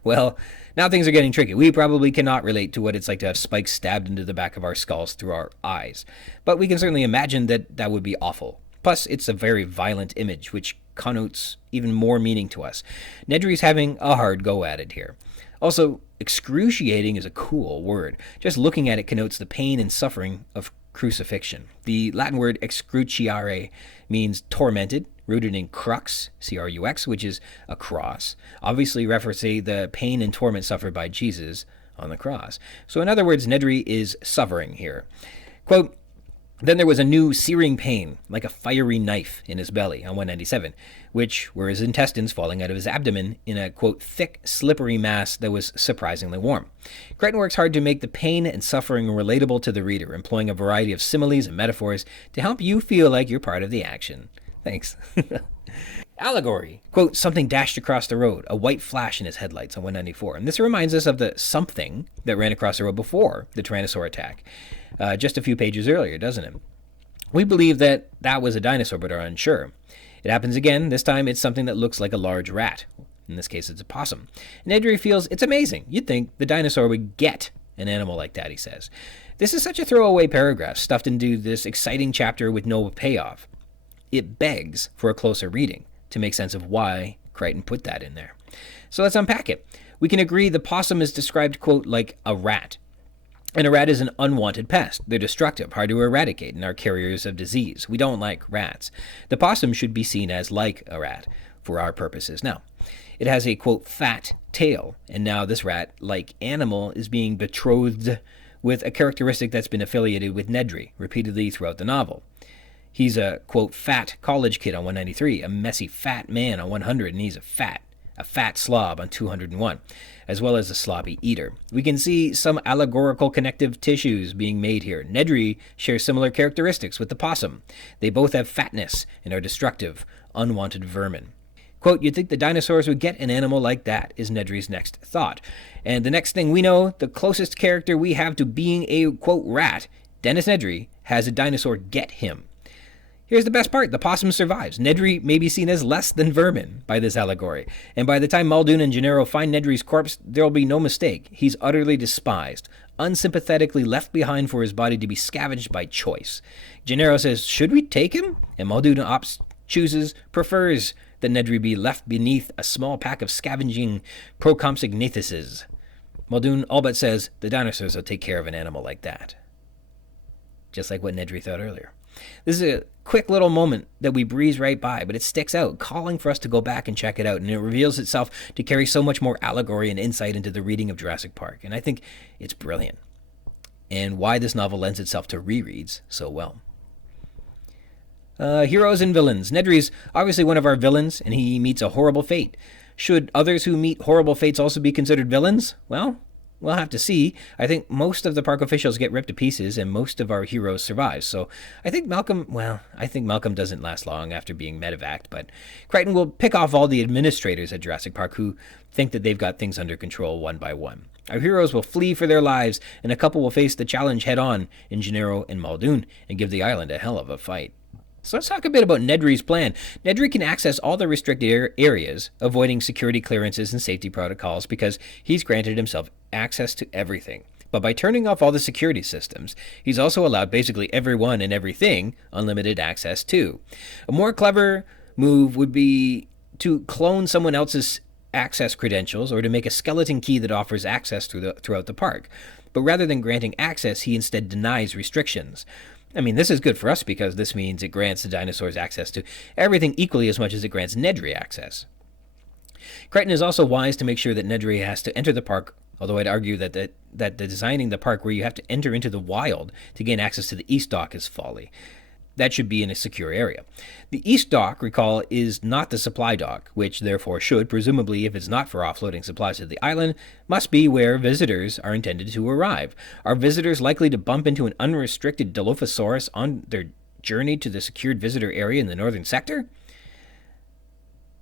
Well, now things are getting tricky. We probably cannot relate to what it's like to have spikes stabbed into the back of our skulls through our eyes, but we can certainly imagine that that would be awful. Plus, it's a very violent image, which connotes even more meaning to us. Nedry's having a hard go at it here. Also, excruciating is a cool word. Just looking at it connotes the pain and suffering of crucifixion. The Latin word excruciare means tormented, rooted in crux, C-R-U-X, which is a cross, obviously referencing the pain and torment suffered by Jesus on the cross. So in other words, Nedry is suffering here. Quote, then there was a new searing pain, like a fiery knife in his belly on 197, which were his intestines falling out of his abdomen in a, quote, thick, slippery mass that was surprisingly warm. Crichton works hard to make the pain and suffering relatable to the reader, employing a variety of similes and metaphors to help you feel like you're part of the action. Thanks. Allegory. Quote, something dashed across the road, a white flash in his headlights on 194. And this reminds us of the something that ran across the road before the Tyrannosaur attack, just a few pages earlier, doesn't it? We believe that was a dinosaur, but are unsure. It happens again. This time it's something that looks like a large rat. In this case, it's a possum. Nedry feels it's amazing. You'd think the dinosaur would get an animal like that, he says. This is such a throwaway paragraph stuffed into this exciting chapter with no payoff. It begs for a closer reading to make sense of why Crichton put that in there. So let's unpack it. We can agree the possum is described, quote, like a rat. And a rat is an unwanted pest. They're destructive, hard to eradicate, and are carriers of disease. We don't like rats. The possum should be seen as like a rat for our purposes. Now, it has a, quote, fat tail, and now this rat-like animal is being betrothed with a characteristic that's been affiliated with Nedry repeatedly throughout the novel. He's a, quote, fat college kid on 193, a messy fat man on 100, and he's a fat slob on 201, as well as a sloppy eater. We can see some allegorical connective tissues being made here. Nedry shares similar characteristics with the possum. They both have fatness and are destructive, unwanted vermin. Quote, you'd think the dinosaurs would get an animal like that, is Nedry's next thought. And the next thing we know, the closest character we have to being a, quote, rat, Dennis Nedry, has a dinosaur get him. Here's the best part. The possum survives. Nedry may be seen as less than vermin by this allegory. And by the time Muldoon and Gennaro find Nedry's corpse, there'll be no mistake. He's utterly despised, unsympathetically left behind for his body to be scavenged by choice. Gennaro says, should we take him? And Muldoon prefers that Nedry be left beneath a small pack of scavenging procompsognathuses. Muldoon all but says, the dinosaurs will take care of an animal like that. Just like what Nedry thought earlier. This is a quick little moment that we breeze right by, but it sticks out, calling for us to go back and check it out, and it reveals itself to carry so much more allegory and insight into the reading of Jurassic Park, and I think it's brilliant, and why this novel lends itself to rereads so well. Heroes and villains. Nedry's obviously one of our villains, and he meets a horrible fate. Should others who meet horrible fates also be considered villains? Well, we'll have to see. I think most of the park officials get ripped to pieces, and most of our heroes survive. So I think Malcolm doesn't last long after being medevaced, but Crichton will pick off all the administrators at Jurassic Park who think that they've got things under control one by one. Our heroes will flee for their lives, and a couple will face the challenge head-on in Gennaro and Muldoon and give the island a hell of a fight. So let's talk a bit about Nedry's plan. Nedry can access all the restricted areas, avoiding security clearances and safety protocols because he's granted himself access to everything. But by turning off all the security systems, he's also allowed basically everyone and everything unlimited access to. A more clever move would be to clone someone else's access credentials or to make a skeleton key that offers access throughout the park. But rather than granting access, he instead denies restrictions. I mean, this is good for us because this means it grants the dinosaurs access to everything equally as much as it grants Nedry access. Crichton is also wise to make sure that Nedry has to enter the park, although I'd argue that the designing the park where you have to enter into the wild to gain access to the East Dock is folly. That should be in a secure area. The East Dock, recall, is not the supply dock, which therefore should, presumably if it's not for offloading supplies to the island, must be where visitors are intended to arrive. Are visitors likely to bump into an unrestricted Dilophosaurus on their journey to the secured visitor area in the northern sector?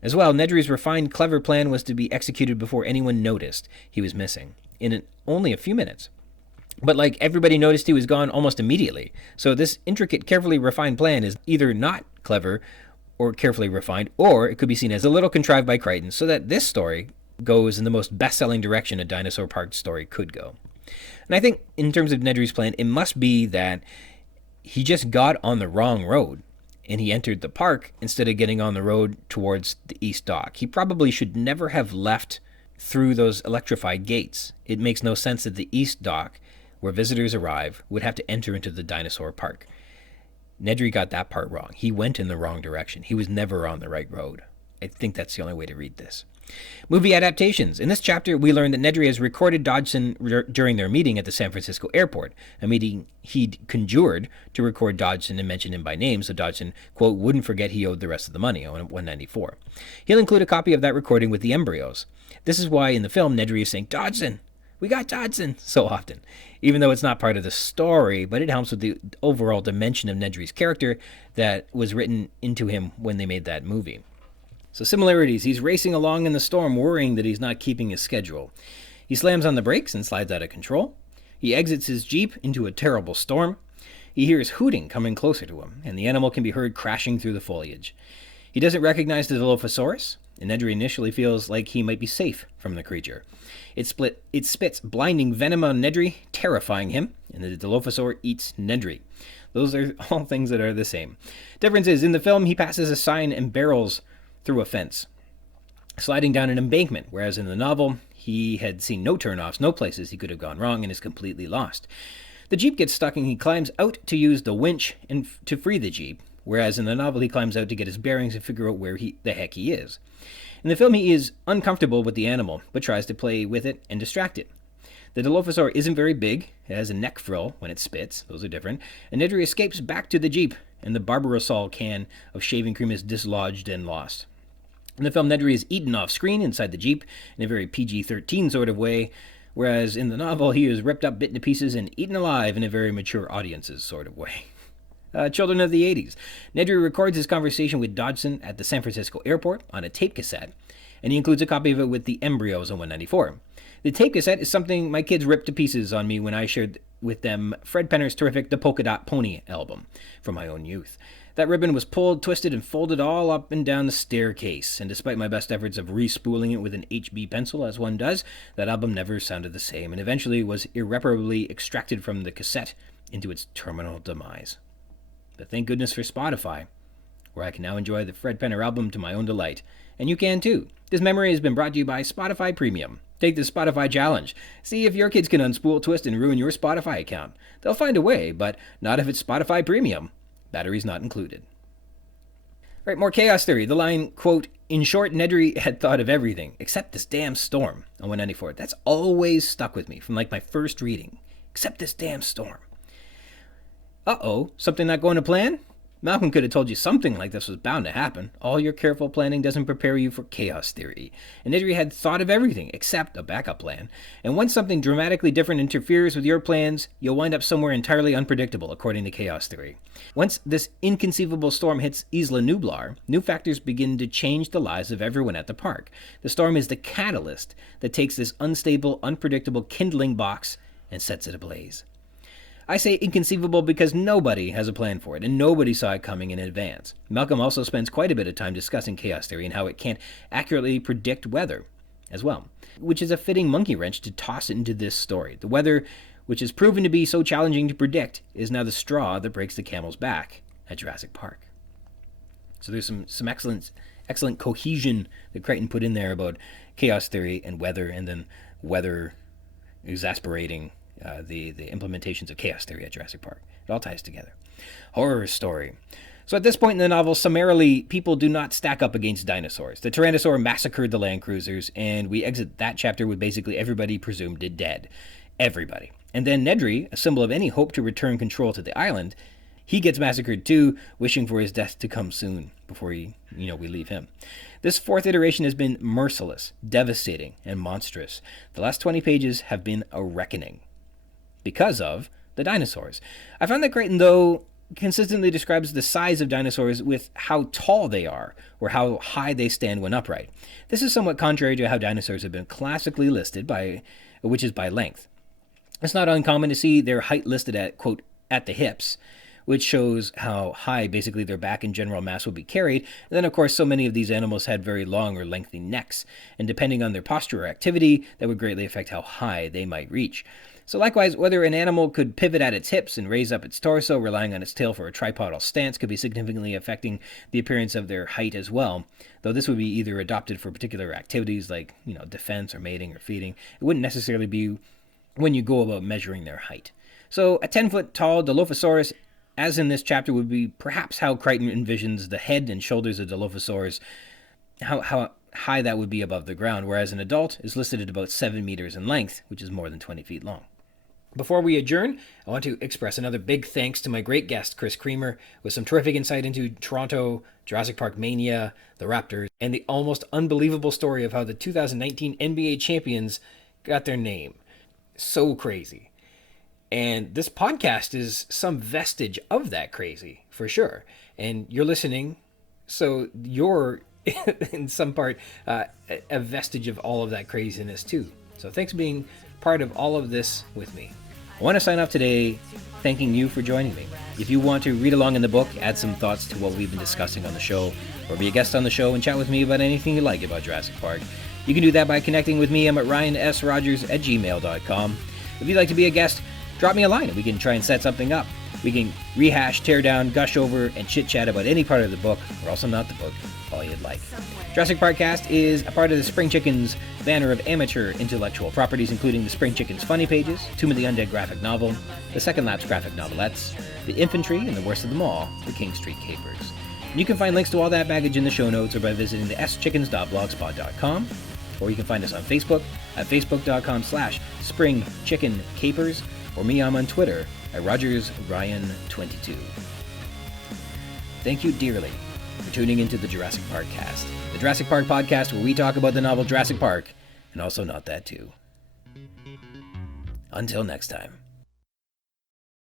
As well, Nedry's refined, clever plan was to be executed before anyone noticed he was missing, in only a few minutes. But like everybody noticed he was gone almost immediately. So this intricate, carefully refined plan is either not clever or carefully refined, or it could be seen as a little contrived by Crichton so that this story goes in the most best-selling direction a Dinosaur Park story could go. And I think in terms of Nedry's plan, it must be that he just got on the wrong road and he entered the park instead of getting on the road towards the East Dock. He probably should never have left through those electrified gates. It makes no sense that the East Dock, where visitors arrive, would have to enter into the dinosaur park. Nedry got that part wrong. He went in the wrong direction. He was never on the right road. I think that's the only way to read this. Movie adaptations. In this chapter, we learn that Nedry has recorded Dodgson during their meeting at the San Francisco airport, a meeting he'd conjured to record Dodgson and mention him by name so Dodgson, quote, wouldn't forget he owed the rest of the money on 194. He'll include a copy of that recording with the embryos. This is why in the film Nedry is saying, Dodgson, we got Dodson so often, even though it's not part of the story, but it helps with the overall dimension of Nedry's character that was written into him when they made that movie. So similarities, he's racing along in the storm worrying that he's not keeping his schedule. He slams on the brakes and slides out of control. He exits his Jeep into a terrible storm. He hears hooting coming closer to him, and the animal can be heard crashing through the foliage. He doesn't recognize the Dilophosaurus, and Nedry initially feels like he might be safe from the creature. It spits blinding venom on Nedry, terrifying him, and the Dilophosaur eats Nedry. Those are all things that are the same. Difference is, in the film, he passes a sign and barrels through a fence, sliding down an embankment, whereas in the novel, he had seen no turnoffs, no places he could have gone wrong, and is completely lost. The Jeep gets stuck and he climbs out to use the winch to free the Jeep, whereas in the novel he climbs out to get his bearings and figure out where the heck he is. In the film he is uncomfortable with the animal, but tries to play with it and distract it. The Dilophosaur isn't very big, it has a neck frill when it spits, those are different, and Nedry escapes back to the Jeep, and the Barbarosol can of shaving cream is dislodged and lost. In the film, Nedry is eaten off screen inside the Jeep in a very PG-13 sort of way, whereas in the novel he is ripped up, bitten to pieces, and eaten alive in a very mature audiences sort of way. Children of the 80s. Nedry records his conversation with Dodson at the San Francisco airport on a tape cassette, and he includes a copy of it with the embryos on 194. The tape cassette is something my kids ripped to pieces on me when I shared with them Fred Penner's terrific The Polka Dot Pony album from my own youth. That ribbon was pulled, twisted, and folded all up and down the staircase, and despite my best efforts of re-spooling it with an HB pencil, as one does, that album never sounded the same, and eventually was irreparably extracted from the cassette into its terminal demise. But thank goodness for Spotify, where I can now enjoy the Fred Penner album to my own delight. And you can too. This memory has been brought to you by Spotify Premium. Take the Spotify challenge. See if your kids can unspool, twist, and ruin your Spotify account. They'll find a way, but not if it's Spotify Premium. Batteries not included. Right, more chaos theory. The line, quote, "In short, Nedry had thought of everything, except this damn storm," on 194. That's always stuck with me from like my first reading. Except this damn storm. Uh-oh, something not going to plan? Malcolm could have told you something like this was bound to happen. All your careful planning doesn't prepare you for chaos theory. And Nedry had thought of everything except a backup plan. And once something dramatically different interferes with your plans, you'll wind up somewhere entirely unpredictable, according to chaos theory. Once this inconceivable storm hits Isla Nublar, new factors begin to change the lives of everyone at the park. The storm is the catalyst that takes this unstable, unpredictable kindling box and sets it ablaze. I say inconceivable because nobody has a plan for it, and nobody saw it coming in advance. Malcolm also spends quite a bit of time discussing chaos theory and how it can't accurately predict weather as well, which is a fitting monkey wrench to toss it into this story. The weather, which is proven to be so challenging to predict, is now the straw that breaks the camel's back at Jurassic Park. So there's some excellent cohesion that Crichton put in there about chaos theory and weather, and then weather exasperating the implementations of chaos theory at Jurassic Park. It all ties together. Horror story. So at this point in the novel, summarily, people do not stack up against dinosaurs. The Tyrannosaur massacred the land cruisers, and we exit that chapter with basically everybody presumed dead. Everybody. And then Nedry, a symbol of any hope to return control to the island, he gets massacred too, wishing for his death to come soon before we leave him. This fourth iteration has been merciless, devastating, and monstrous. The last 20 pages have been a reckoning. Because of the dinosaurs. I found that Crichton, though, consistently describes the size of dinosaurs with how tall they are, or how high they stand when upright. This is somewhat contrary to how dinosaurs have been classically listed, which is by length. It's not uncommon to see their height listed at, quote, at the hips, which shows how high basically their back and general mass would be carried. And then, of course, so many of these animals had very long or lengthy necks, and depending on their posture or activity, that would greatly affect how high they might reach. So likewise, whether an animal could pivot at its hips and raise up its torso, relying on its tail for a tripodal stance, could be significantly affecting the appearance of their height as well, though this would be either adopted for particular activities like, defense or mating or feeding. It wouldn't necessarily be when you go about measuring their height. So a 10-foot tall Dilophosaurus, as in this chapter, would be perhaps how Crichton envisions the head and shoulders of Dilophosaurus, how high that would be above the ground, whereas an adult is listed at about 7 meters in length, which is more than 20 feet long. Before we adjourn, I want to express another big thanks to my great guest, Chris Creamer, with some terrific insight into Toronto, Jurassic Park mania, the Raptors, and the almost unbelievable story of how the 2019 NBA champions got their name. so crazy. And this podcast is some vestige of that crazy, for sure. And you're listening, so you're, in some part, a vestige of all of that craziness, too. So thanks for being part of all of this with me. I want to sign off today thanking you for joining me. If you want to read along in the book, add some thoughts to what we've been discussing on the show, or be a guest on the show and chat with me about anything you like about Jurassic Park, you can do that by connecting with me. I'm at ryansrogers@gmail.com. If you'd like to be a guest, drop me a line and we can try and set something up. We can rehash, tear down, gush over, and chit-chat about any part of the book, or also not the book, all you'd like. Jurassic Park-Cast is a part of the Spring Chicken's banner of amateur intellectual properties, including the Spring Chicken's Funny Pages, Tomb of the Undead graphic novel, the Second Lapse graphic novelettes, the Infantry, and the worst of them all, the King Street Capers. And you can find links to all that baggage in the show notes or by visiting the schickens.blogspot.com, or you can find us on Facebook at facebook.com/springchickencapers, or me, I'm on Twitter at RogersRyan22. Thank you dearly for tuning into the Jurassic Park-Cast, the Jurassic Park podcast where we talk about the novel Jurassic Park, and also not that too. Until next time.